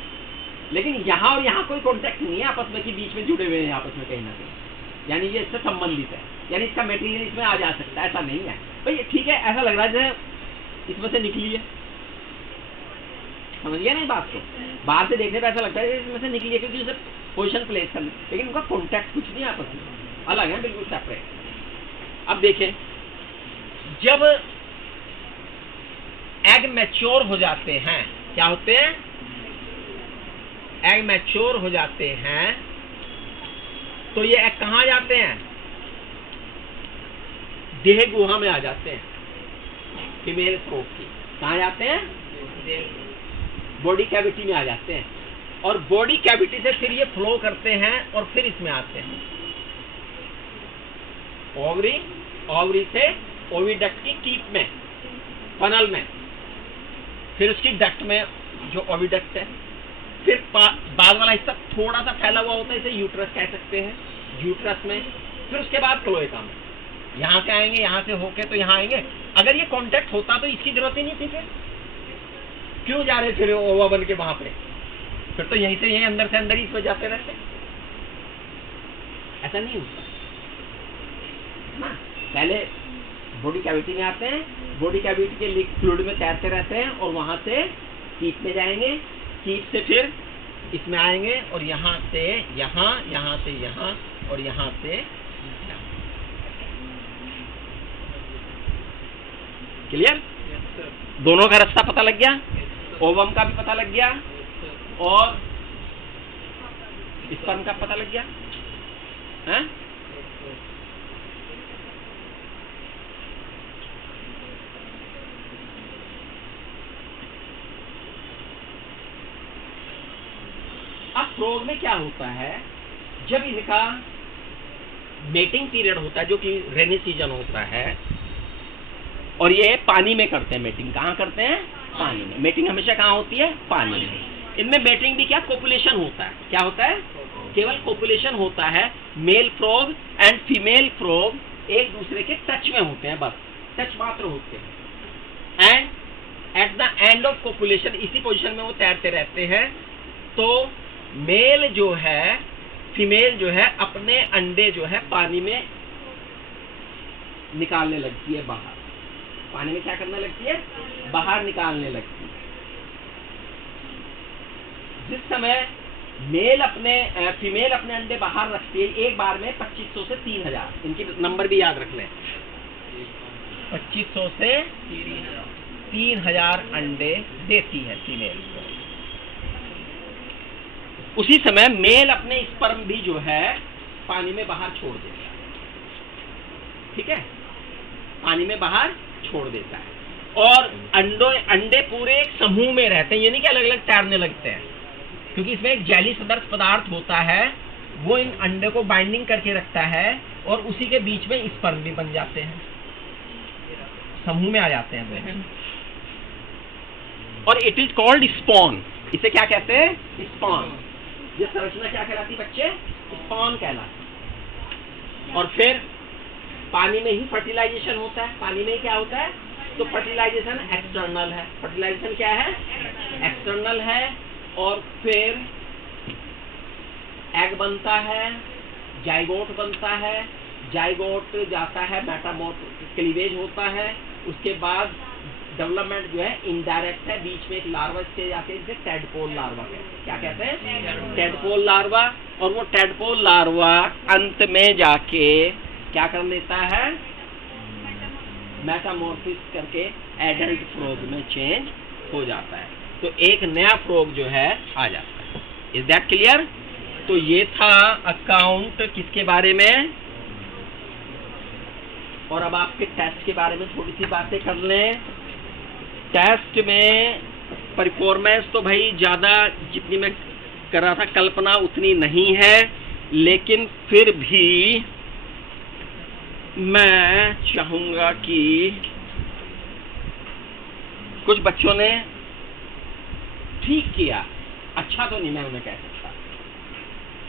लेकिन यहाँ और यहाँ कोई कॉन्टेक्ट नहीं है आपस में, कि बीच में जुड़े हुए हैं आपस में कहीं ना कहीं, यानी ये इससे संबंधित है, यानी इसका मटेरियल इसमें आ जा सकता है, ऐसा नहीं है भाई, ठीक है। ऐसा लग रहा है जैसे इसमें से निकली है, समझ गया ना बात को? बाहर से देखने पर ऐसा लगता है इसमें से निकली है, क्योंकि उसे पोजिशन प्लेस करना, लेकिन उनका कॉन्टेक्ट कुछ नहीं है आपस में, अलग है बिल्कुल सेपरेट। अब देखें, जब एग मैच्योर हो जाते हैं, क्या होते हैं? एग मैच्योर हो जाते हैं, तो ये एग कहां जाते हैं? देह गुहा में आ जाते हैं, फीमेल फ्रॉग की। कहां जाते हैं? बॉडी कैविटी में आ जाते हैं, और बॉडी कैविटी से फिर ये फ्लो करते हैं और फिर इसमें आते हैं ओवरी से ओविडक्ट की कीप में, फनल में, फिर उसकी डक्ट में जो ओविडक्ट है, फिर बाद वाला हिस्सा थोड़ा सा फैला हुआ होता है, इसे यूट्रस कह सकते हैं, यूट्रस में, फिर उसके बाद क्लोएका में, यहां से आएंगे, यहां से होके तो यहां आएंगे। अगर ये कांटेक्ट होता तो इसकी जरूरत ही नहीं थी, फिर क्यों जा रहे थे ओवा बन के वहां पे? फिर तो यहीं से यहीं अंदर से अंदर ही इसमें जाते रहते, ऐसा नहीं होता ना। पहले बॉडी कैविटी में आते हैं, बॉडी कैविटी के लिक्विड फ्लूइड में तैरते रहते हैं, और वहां से कीप में जाएंगे, कीप से फिर इसमें आएंगे, और यहाँ से यहाँ, यहाँ से यहाँ, और यहाँ से यहाँ। क्लियर? दोनों का रास्ता पता लग गया, ओवम का भी पता लग गया, और स्पर्म का पता लग गया, हैं? अब फ्रॉग में क्या होता है, जब इनका मेटिंग पीरियड होता है, जो कि रेनी सीजन होता है, और ये पानी में करते हैं मेटिंग। कहाँ करते हैं? पानी में। मेटिंग हमेशा कहाँ होती है? पानी में। इनमें मेटिंग भी क्या, कोपुलेशन होता है। क्या होता है? केवल कोपुलेशन होता है। Male frog and female frog एक दूसरे के टच में होते हैं, बस टच मात्र होते हैं, and at the end of copulation इसी पोजीशन में वो तैरते रहते हैं। तो मेल जो है, फीमेल जो है, अपने अंडे जो है पानी में निकालने लगती है बाहर। पानी में क्या करने लगती है? बाहर निकालने लगती है। जिस समय फीमेल अपने अंडे बाहर रखती है एक बार में 2500 से 3000, इनकी नंबर भी याद रख लें, 2500 से 3000 अंडे देती है फीमेल को। उसी समय मेल अपने स्पर्म भी जो है पानी में बाहर छोड़ देता है। ठीक है, पानी में बाहर छोड़ देता है और अंडे पूरे एक समूह में रहते हैं, ये नहीं कि अलग अलग तैरने लगते हैं, क्योंकि इसमें एक जेली सदृश पदार्थ होता है, वो इन अंडे को बाइंडिंग करके रखता है और उसी के बीच में स्पर्म भी बन जाते हैं, समूह में आ जाते हैं। और इट इज कॉल्ड स्पॉन। इसे क्या कहते हैं? स्पॉन। ये संरचना क्या कहलाती बच्चे? स्पॉन कहलाती। और फिर पानी में ही फर्टिलाइजेशन होता है। पानी में क्या होता है? तो फर्टिलाइजेशन एक्सटर्नल है। फर्टिलाइजेशन क्या है? एक्सटर्नल है। और फिर एग बनता है, जाइगोट बनता है, जाइगोट जाता है, मेटामॉर्फोसिस क्लीवेज होता है, उसके बाद डेवलपमेंट जो है इनडायरेक्ट है, बीच में एक लार्वा स्टेज आते हैं, जिसे टेडपोल लार्वा कहते हैं। क्या कहते हैं? Tadpole larva. और वो टेडपोल लार्वा अंत में जाके क्या कर लेता है? मेटामॉर्फोसिस करके एडल्ट फ्रॉग में चेंज हो जाता है, तो एक नया फ्रॉग जो है आ जाता है। Is that clear? तो ये था अकाउंट किसके बारे में, और अब आपके टेस्ट के बारे में थोड़ी सी बातें कर लें। टेस्ट में परफॉर्मेंस तो भाई ज़्यादा जितनी मैं कर रहा था कल्पना उतनी नहीं है, लेकिन फिर भी मैं चाहूँगा कि कुछ बच्चों ने ठीक किया, अच्छा तो नहीं मैं उन्हें कह सकता,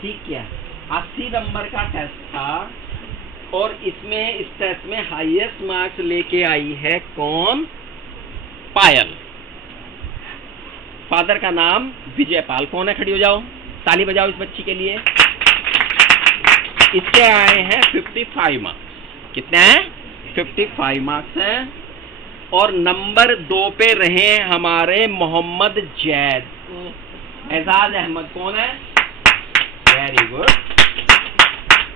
ठीक किया। 80 नंबर का टेस्ट था और इसमें इस टेस्ट में हाईएस्ट मार्क्स लेके आई है कौन? पायल। फादर का नाम विजय पाल। कौन है? खड़ी हो जाओ, ताली बजाओ इस बच्ची के लिए। इसके आए हैं 55 मार्क्स। कितने हैं? 55 मार्क्स हैं। और नंबर 2 पे रहे हमारे मोहम्मद जैद। एजाज अहमद कौन है? Very good.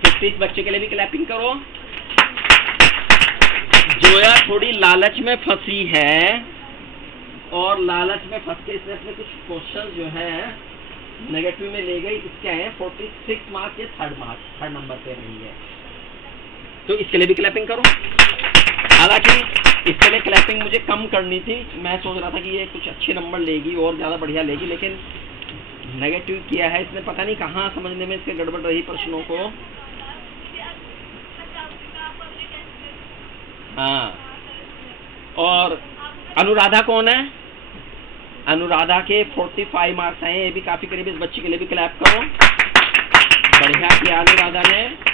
50 बच्चे के लिए भी क्लैपिंग करो। जोया थोड़ी लालच में फंसी है और लालच में फंस के इसमें कुछ क्वेश्चन जो है नेगेटिव में ले गई। इसके आए 46 मार्क्स, ये थर्ड नंबर पे रही है, तो इसके लिए भी क्लैपिंग करो। हालांकि इसके लिए क्लैपिंग मुझे कम करनी थी, मैं सोच रहा था कि ये कुछ अच्छे नंबर लेगी और ज़्यादा बढ़िया लेगी, लेकिन नेगेटिव किया है इसने। पता नहीं कहाँ समझने में इसके गड़बड़ रही प्रश्नों को। हाँ, और अनुराधा कौन है? अनुराधा के 45 मार्क्स आए, ये भी काफी करीब। इस बच्ची के लिए भी क्लैप करो, बढ़िया किया अनुराधा ने।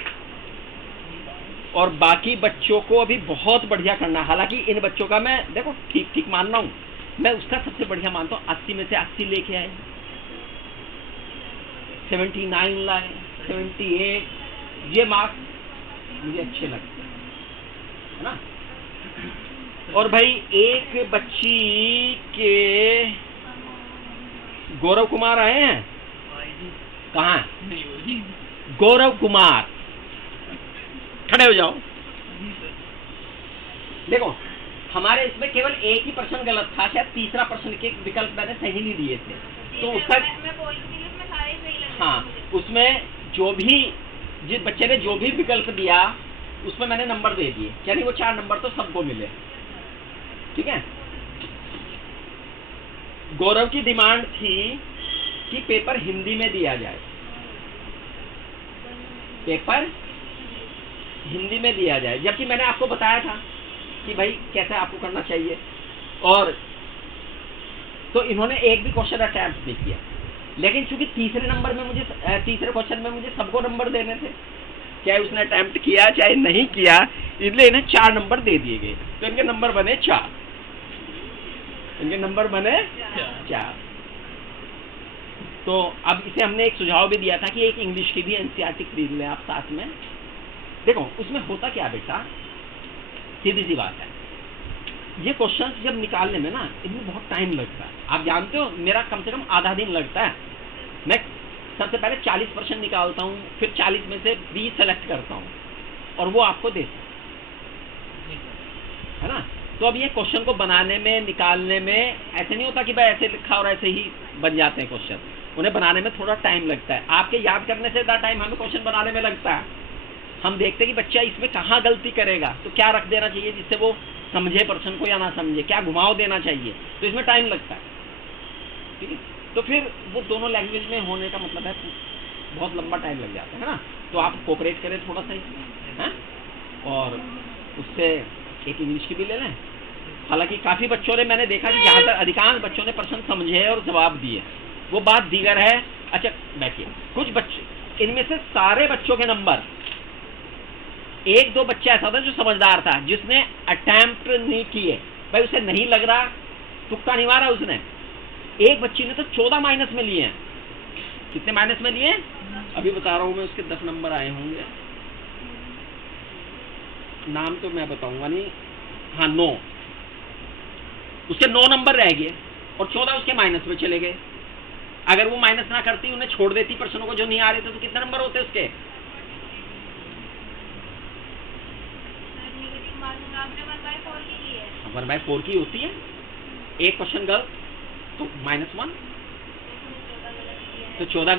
और बाकी बच्चों को अभी बहुत बढ़िया करना। हालांकि इन बच्चों का मैं देखो ठीक ठीक मान रहा हूँ, मैं उसका सबसे बढ़िया मानता हूँ। 80 में से 80 लेके आए, 79 लाए, 78, ये मार्क्स मुझे अच्छे लगते हैं, है ना। और भाई एक बच्ची के गौरव कुमार आए हैं, कहाँ? गौरव कुमार, खड़े हो जाओ। देखो हमारे इसमें केवल एक ही प्रश्न गलत था, शायद तीसरा प्रश्न के विकल्प मैंने सही नहीं दिए थे, तो उसका हाँ, उसमें जो भी जिस बच्चे ने जो भी विकल्प दिया उसमें मैंने नंबर दे दिए, यानी वो 4 नंबर तो सबको मिले। ठीक है। गौरव की डिमांड थी कि पेपर हिंदी में दिया जाए, पेपर हिंदी में दिया जाए, जबकि मैंने आपको बताया था कि भाई कैसे आपको करना चाहिए। और तो इन्होंने एक भी क्वेश्चन अटेम्प्ट नहीं किया, लेकिन चूंकि तीसरे क्वेश्चन में मुझे सबको नंबर देने थे, चाहे उसने अटेम्प्ट किया चाहे नहीं किया, इसलिए इन्हें 4 नंबर दे दिए गए, तो इनके नंबर बने 4। इनके नंबर बने 4। तो अब इसे हमने एक सुझाव भी दिया था कि एक इंग्लिश की भी एनसीईआरटी खरीद लें आप साथ में। देखो उसमें होता क्या बेटा सीधी सी बात है। ये क्वेश्चन जब निकालने में ना इनमें बहुत टाइम लगता है। आप जानते हो मेरा कम से कम आधा दिन लगता है। मैं सबसे पहले 40% निकालता हूँ, फिर 40 में से 20 सेलेक्ट करता हूँ और वो आपको देता है ना। तो अब ये क्वेश्चन को बनाने में, निकालने में ऐसे नहीं होता कि भाई ऐसे लिखा और ऐसे ही बन जाते हैं क्वेश्चन। उन्हें बनाने में थोड़ा टाइम लगता है। आपके याद करने से ज़्यादा टाइम हमें क्वेश्चन बनाने में लगता है। हम देखते हैं कि बच्चा इसमें कहाँ गलती करेगा, तो क्या रख देना चाहिए जिससे वो समझे प्रश्न को या ना समझे, क्या घुमाव देना चाहिए, तो इसमें टाइम लगता है। ठीक है, तो फिर वो दोनों लैंग्वेज में होने का मतलब है बहुत लंबा टाइम लग जाता है ना। तो आप कोऑपरेट करें थोड़ा सा इसमें, हैं, और उससे एक इंग्लिश की भी ले लें। हालांकि काफ़ी बच्चों ने, मैंने देखा कि ज़्यादातर अधिकांश बच्चों ने प्रश्न समझे और जवाब दिए, वो बात दीगर है। अच्छा बैठिए, कुछ बच्चे, इनमें से सारे बच्चों के नंबर, एक दो बच्चा ऐसा था जो समझदार था, जिसने अटेम्प्ट नहीं किए, भाई उसे नहीं लग रहा, तुक्का नहीं मारा उसने। एक बच्ची ने तो 14 माइनस में लिए हैं। कितने माइनस में लिए? अभी बता रहा हूं मैं, उसके 10 नंबर आए होंगे, नाम तो मैं बताऊंगा नहीं। हाँ 9, उसके 9 नंबर रह गए और 14 उसके माइनस में चले गए। अगर वो माइनस ना करती, उन्हें छोड़ देती प्रश्नों को जो नहीं आ रहे थे, तो कितने नंबर होते उसके? वन बाय 4 की होती है। एक क्वेश्चन गलत तो -1, तो 14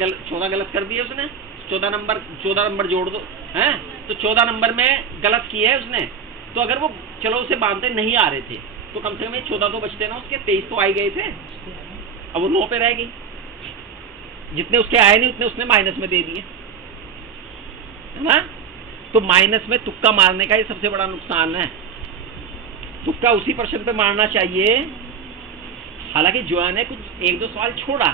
गलत कर दिए उसने। 14 नंबर जोड़ दो, हैं, तो 14 नंबर में गलत किए है उसने। तो अगर वो, चलो उसे बांधते नहीं आ रहे थे, तो कम से कम 14 तो बचते ना उसके, 23 तो आ गए थे। अब वो 9 पे रह गई। जितने उसके आए नहीं उतने उसने माइनस में दे दिए, है ना। तो माइनस में तुक्का मारने का ये सबसे बड़ा नुकसान है। तुक्का उसी प्रश्न पे मारना चाहिए। हालांकि जोया ने कुछ 1-2 सवाल छोड़ा,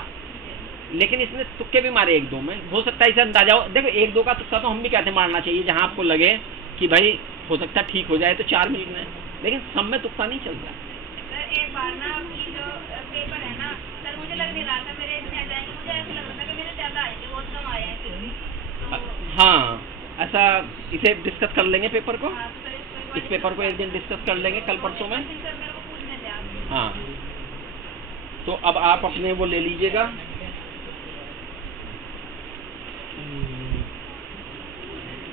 लेकिन इसने तुक्के भी मारे 1-2 में। हो सकता है इसे अंदाजा हो, देखो 1-2 का तुक्का तो हम भी कहते मारना चाहिए, जहां आपको लगे कि भाई हो सकता है ठीक हो जाए तो 4 मिनट में, लेकिन सब में तुक्का नहीं चलता। सर एक बार ना आपकी जो पेपर है ना सर, मुझे लग नहीं रहा था मेरे इतने आ जाएंगे, मुझे ऐसा लग रहा था कि मेरे ज्यादा आए थे, बहुत कम आए हैं फिर भी। तो हाँ, ऐसा इसे डिस्कस कर लेंगे पेपर को। हाँ, सर इस पेपर को एक दिन डिस्कस कर लेंगे, कल परसों में। सर मेरे को पूछने थे आप। हाँ, तो अब आप अपने वो ले लीजिएगा।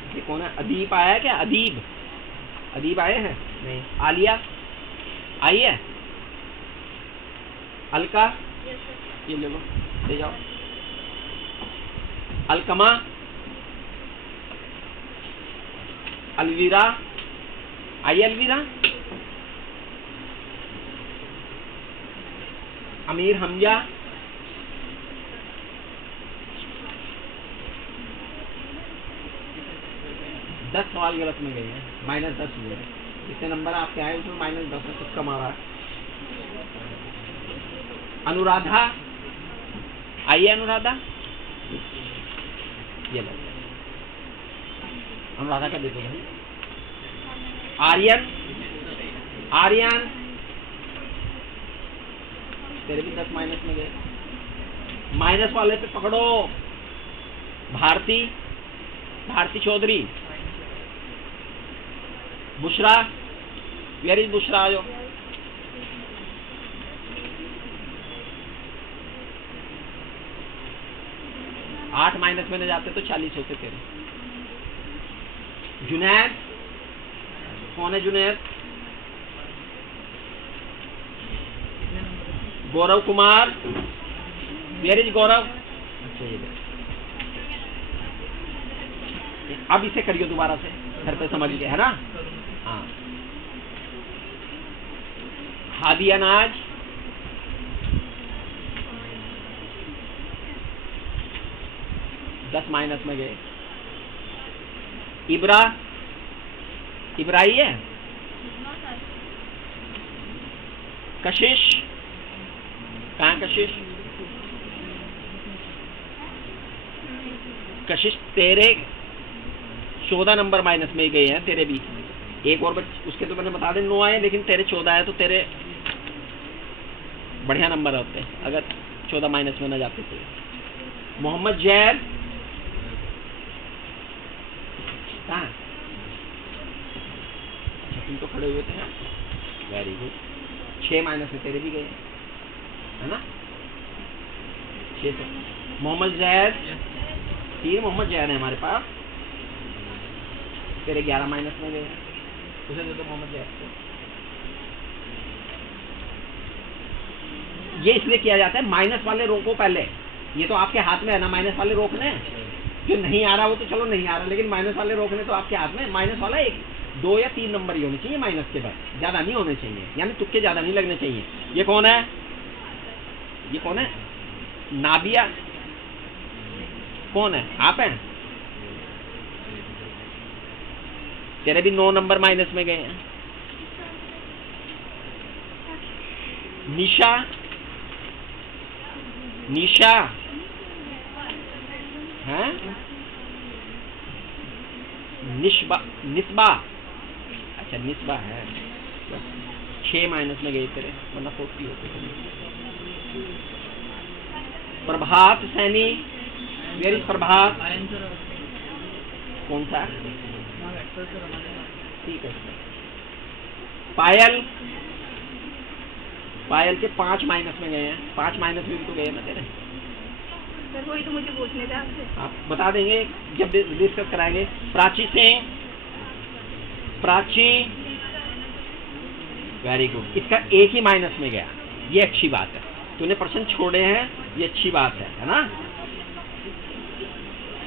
ये कौन है? अदीब आया है क्या? अदीब आए हैं? नहीं। आलिया आई है? अलका, ये ले लो, ले जाओ। अलकमा, अलवीरा आई? अलवीरा, अमीर हमजा, दस सवाल गलत में गए हैं, -10 हुए। जितने नंबर आपके आए उसमें -10 में तुक्का मारा। अनुराधा आई है? अनुराधा, ये लो, अनुराधा का देखो भाई। आर्यन, तेरे भी 10 माइनस में गए। माइनस वाले पे पकड़ो। Bharti Chaudhary, Bushra, where is Bushra? आयो। आठ माइनस में न जाते तो 40 होते तेरे। जुनैद, कौन है जुनैद? गौरव कुमार, वेयर इज गौरव? अच्छा ये अब इसे करियो दोबारा से, घर पे समझ गए है ना। हाँ, हादी अनाज, दस माइनस में गए। इब्राही है? कशिश, कहाँ कशिश? कशिश तेरे 14 नंबर माइनस में ही गए हैं तेरे भी। एक और उसके तो मैंने बता दें 9 आए, लेकिन तेरे 14 आए, तो तेरे बढ़िया नंबर होते अगर 14 माइनस में न जाते थे। मोहम्मद जैद, कहाँ? अच्छा तुम तो खड़े हुए थे। Very good. 6 माइनस में तेरे भी गए, है ना? 6 से मोहम्मद जैद, 3 मोहम्मद जैद है हमारे पास, तेरे 11 माइनस में गए, उसे दे दो मोहम्मद जैद को। ये इसलिए किया जाता है, माइनस वाले रोको पहले। ये तो आपके हाथ में है ना माइनस वाले रोकने, जो नहीं आ रहा वो तो चलो नहीं आ रहा, लेकिन माइनस वाले रोकने तो आपके हाथ में। माइनस वाला 1, 2 या 3 नंबर ही होने चाहिए माइनस के बाद, ज्यादा नहीं होने चाहिए, यानी तुक्के ज्यादा नहीं लगने चाहिए। ये कौन है? ये कौन है? नाबिया कौन है? आप हैं? तेरे भी 9 नंबर माइनस में गए हैं। निशा, निशा है, निस्बा, निस्बा, अच्छा निस्बा है, 6 माइनस में गए तेरे, वरना 40 होते। प्रभात सैनी, वेयर इज प्रभात? कौन सा? ठीक है। पायल, पायल के 5 माइनस में गए हैं। 5 माइनस में भी तो गए ना तेरे। सर वही तो मुझे पूछने थे आपसे। आप बता देंगे जब डिस्कस कराएंगे। Prachi Singh, Prachi, very good. इसका 1 ही माइनस में गया, ये अच्छी बात है। तूने प्रश्न छोड़े हैं, ये अच्छी बात है ना?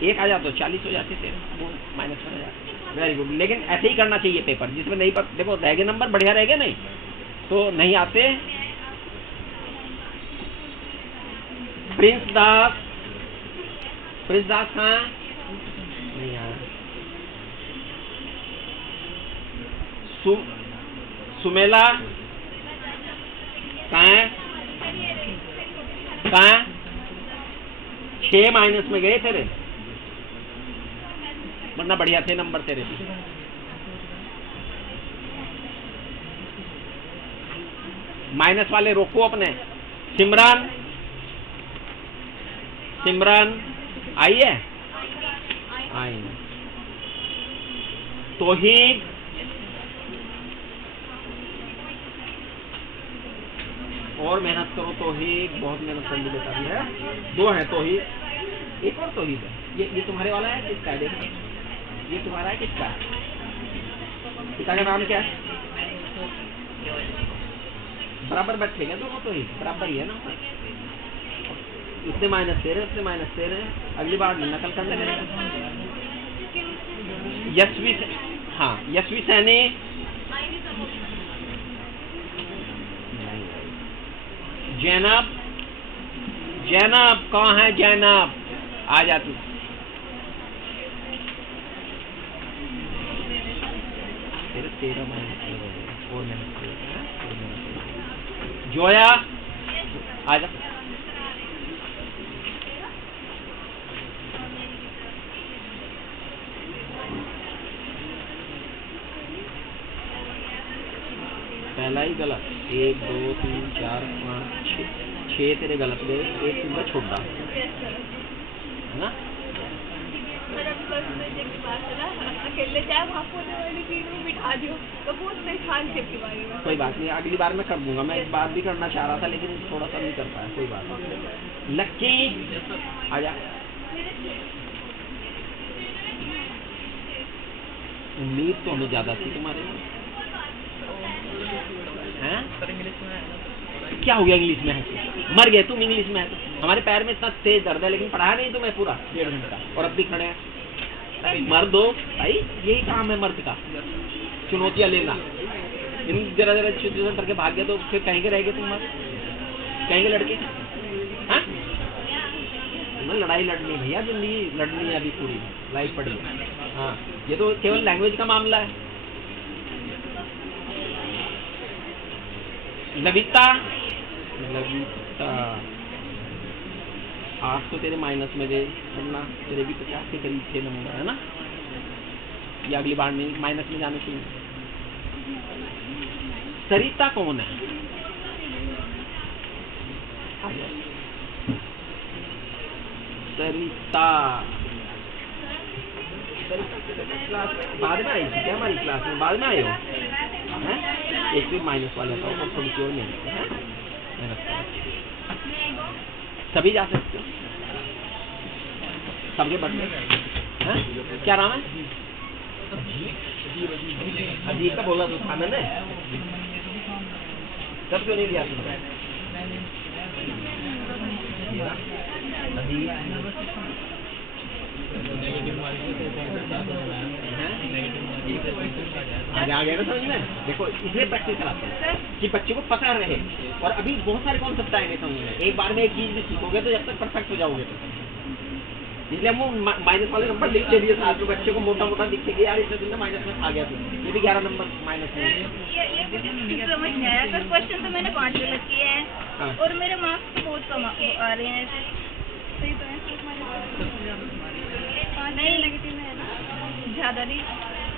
1 आ जाता तो 40 हो जाते थे, वो माइनस में आ जाते। Very good. लेकिन ऐसे ही करना चाहिए पेपर, जिसमें नहीं पर देखो रह गए नंबर, बढ़िया रह गए, नहीं तो नहीं आते। प्रिंस दास, प्रिंस दास कहाँ? नहीं आया। सुमेला कहाँ है? कहाँ? 6 माइनस में गए तेरे, वरना बढ़िया थे नंबर तेरे भी। माइनस वाले रोको अपने। सिमरन, सिमरन आई है? आई। तौहीद, और मेहनत करो तौहीद, बहुत मेहनत करनी बेटा भी है। 2 है तौहीद, एक और तौहीद है। ये तुम्हारे वाला है, किसका है? देखो ये तुम्हारा है, किसका है? पिता का नाम क्या है? बराबर बैठेगा दोनों, तो ही बराबर ही है ना। इतने माइनस दे रहे, इतने माइनस दे रहे, अगली बार नकल करने लगेगा। यशवी, हाँ यशवी सैनी, जैनब, जैनब कहाँ है? जैनब आ जाती। तेरे 13 माइनस और मेहनत जोया आ जा। पहला ही गलत। 1 2 3 4 5 6 तेरे गलत गए, 1 तुमने छोड़ा है ना। कोई बात नहीं, अगली बार मैं कर दूंगा। मैं इस बार भी करना चाह रहा था, लेकिन थोड़ा सा नहीं कर पाया। कोई बात नहीं। लक्की आजा। उम्मीद तो हमें ज्यादा थी तुम्हारे में, हैं? क्या हो गया इंग्लिश में है? मर गए तुम इंग्लिश में है तो। हमारे पैर में इतना तेज दर्द है, लेकिन पढ़ाया नहीं तुम्हें पूरा 1.5 घंटा, और अब भी खड़े हैं। मर्द हो भाई, यही काम है मर्द का, चुनौतियां लेना। इन जरा जरा चुनौतियां करके भाग गए तो फिर कहीं के रह गए तुम? मर्द कहीं के लड़के? हाँ लड़ाई लड़नी भैया, जिंदगी लड़नी है, अभी पूरी लाइफ पड़ी है। हाँ ये तो केवल लैंग्वेज का मामला है। लविता, लविता 8 तो तेरे माइनस में गए, वरना तेरे भी 50 के करीब थे नंबर, है ना। ये अगली बार नहीं माइनस में जाने चाहिए। सरिता कौन है? सरिता, सरिता क्लास बाद में आई थी क्या? हमारी क्लास में बाद में आए हो? है, एक भी माइनस वाले था और थोड़ी की ओर मेहनत है, मेहनत करो। सभी जा सकते हो, सबके बर्थडे हैं, क्या नाम है? अजीब का बोला तो था मैंने, तब क्यों नहीं लिया तुमने? आगे आ गया ना समझ में? देखो इसलिए प्रैक्टिस कराते हैं कि बच्चे को पता रहे, और अभी बहुत सारे कॉन्सेप्ट आएंगे समझ में। एक बार में एक चीज भी सीखोगे तो जब तक परफेक्ट हो जाओगे तो, इसलिए हम माइनस वाले नंबर लिख के दिए साथ में, बच्चे को मोटा मोटा दिखे कि यार इसने तुमने माइनस में आ गया, तो ये भी 11 नंबर माइनस में। ये समझ नहीं आया सर, क्वेश्चन तो मैंने 5 गलत किए हैं और मेरे मार्क्स तो बहुत कम आ रहे हैं। सही तो है, नहीं नेगेटिव है ना, ज्यादा नहीं।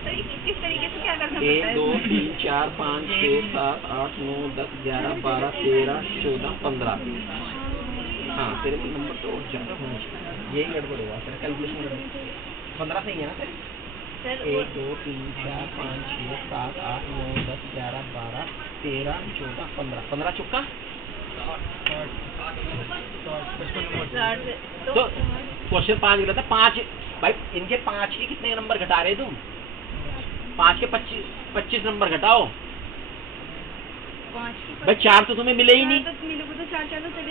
तो किस तरीके से क्या करना पड़ता है? 1 2 3 4 5 6 7 8 9 10 11 12 13 14 15। हाँ तेरे को नंबर तो ज्यादा होना चाहिए, यही गड़बड़ हुआ सर, कैलकुलेशन 15 सही है ना सर? 1 2 3 4 5 6 7 8 9 10 11 12 13 14 15 15 चुका। तो क्वेश्चन 5 गलत है। 5 भाई इनके 5 के कितने नंबर घटा रहे तुम? 5 के 25 नंबर घटाओ भाई, 4 तो तुम्हें मिले ही नहीं।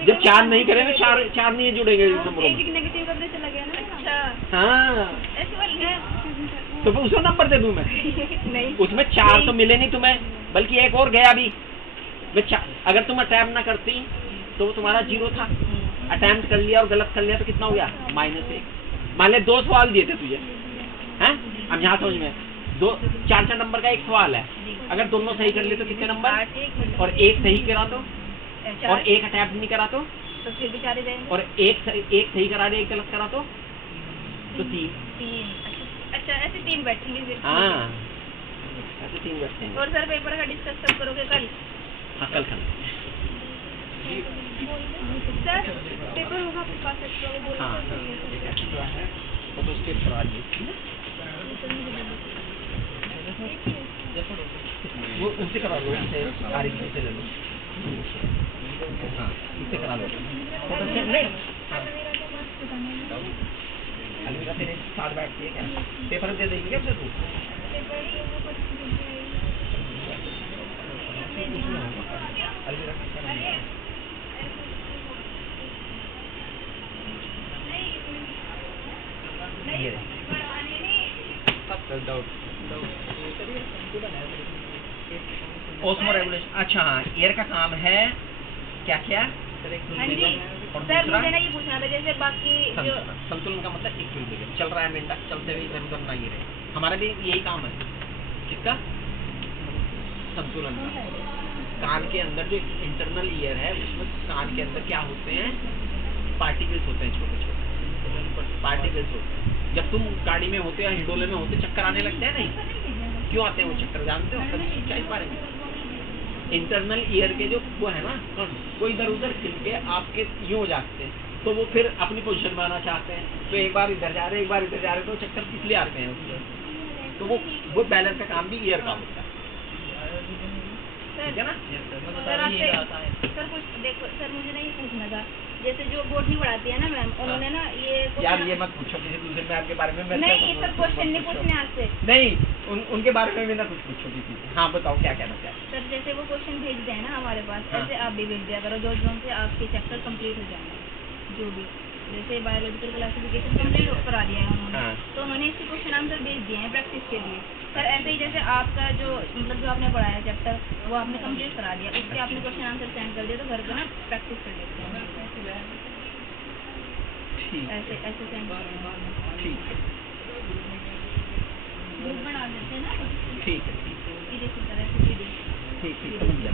जब 4 नहीं करेंगे 4 नहीं जुड़ेंगे नंबरों में। नेगेटिव करने चला गया ना। अच्छा हाँ ऐसे वाली है, तो फिर उसको नंबर दे दूं मैं? नहीं उसमें 4 तो मिले नहीं तुम्हें, बल्कि एक और गया भी। अगर तुम अटैम्प्ट ना करती तो तुम्हारा 0 था, अटैम्प्ट कर लिया और गलत कर लिया तो कितना हो गया? -1। मान ले 2 सवाल दिए थे तुझे, हैं? अब यहाँ समझ में 4 नंबर का एक सवाल है, अगर दोनों सही कर लिए तो कितने नंबर? और एक सही करा तो, और एक अटैम्प्ट नहीं करा तो फिर भी 4 जाएंगे, और एक सही करा दे, एक गलत करा तो 3। अच्छा ऐसे 3 बैठेंगे फिर। हाँ ऐसे 3 बैठेंगे। और सर पेपर का डिस्कस कब करोगे? कल? हाँ कल करना। सर पेपर होगा आपके पास? हाँ तो उसके करा लिए वो उनसे करा लो, उनसे आरिफ से ले लो। हाँ इससे करा लो, फोटो से नहीं। अलविदा तेरे साथ बैठती है क्या? पेपर दे देगी क्या तू? अलविदा ओस्मो रेगुलेशन। अच्छा हाँ, एयर का काम है क्या क्या? हाँ जी सर, मुझे ना ये पूछना था, जैसे बाकी जो संतुलन का मतलब इक्विलिब्रियम, चल रहा है मेंढक, चलते हुए इधर उधर ना गिरे। हमारा भी यही काम है, किसका? संतुलन का। कान के अंदर जो इंटरनल ईयर है उसमें कान के अंदर क्या होते हैं? पार्टिकल्स होते हैं, छोटे छोटे पार्टिकल्स होते हैं। जब तुम गाड़ी में होते या हिंडोले में होते चक्कर आने लगते हैं नहीं? क्यों आते हैं वो चक्कर, जानते हो? कभी क्या इस बारे में? इंटरनल ईयर के जो वो है ना कण, वो इधर उधर खिल के आपके यूं हो जाते हैं, तो वो फिर अपनी पोजीशन में आना चाहते हैं, तो एक बार इधर जा रहे एक बार इधर जा रहे, तो चक्कर इसलिए आते हैं उसमें। तो वो बैलेंस का काम भी ईयर का होता है, ठीक है ना? सर कुछ देखो सर, मुझे ना ये पूछना था, जैसे जो बोटनी पढ़ाती है ना मैम, उन्होंने ना यार ये मत पूछो किसी दूसरे मैम के बारे में। नहीं सर क्वेश्चन नहीं पूछने आपसे, नहीं उनके बारे में भी ना कुछ पूछो किसी। हाँ बताओ क्या कहना चाहते हैं? सर जैसे वो क्वेश्चन भेजते हैं ना हमारे पास, ऐसे आप भी भेज दिया करो जो से आपके चैप्टर कंप्लीट हो जाएंगे। जो भी जैसे बायोलॉजिकल क्लासिफिकेशन कंप्लीट करा दिया है उन्होंने, तो उन्होंने इसके क्वेश्चन आंसर भेज दिए हैं प्रैक्टिस के लिए। सर ऐसे ही जैसे आपका जो मतलब जो आपने पढ़ाया चैप्टर वो आपने कंप्लीट करा दिया, उसके आपने क्वेश्चन आंसर सेंड कर दिया, तो घर पे ना प्रैक्टिस कर लेते हैं। ऐसे ऐसे सेंड ठीक है, ग्रुप बना देते हैं ना। ठीक है, ठीक है, ठीक समझ गया।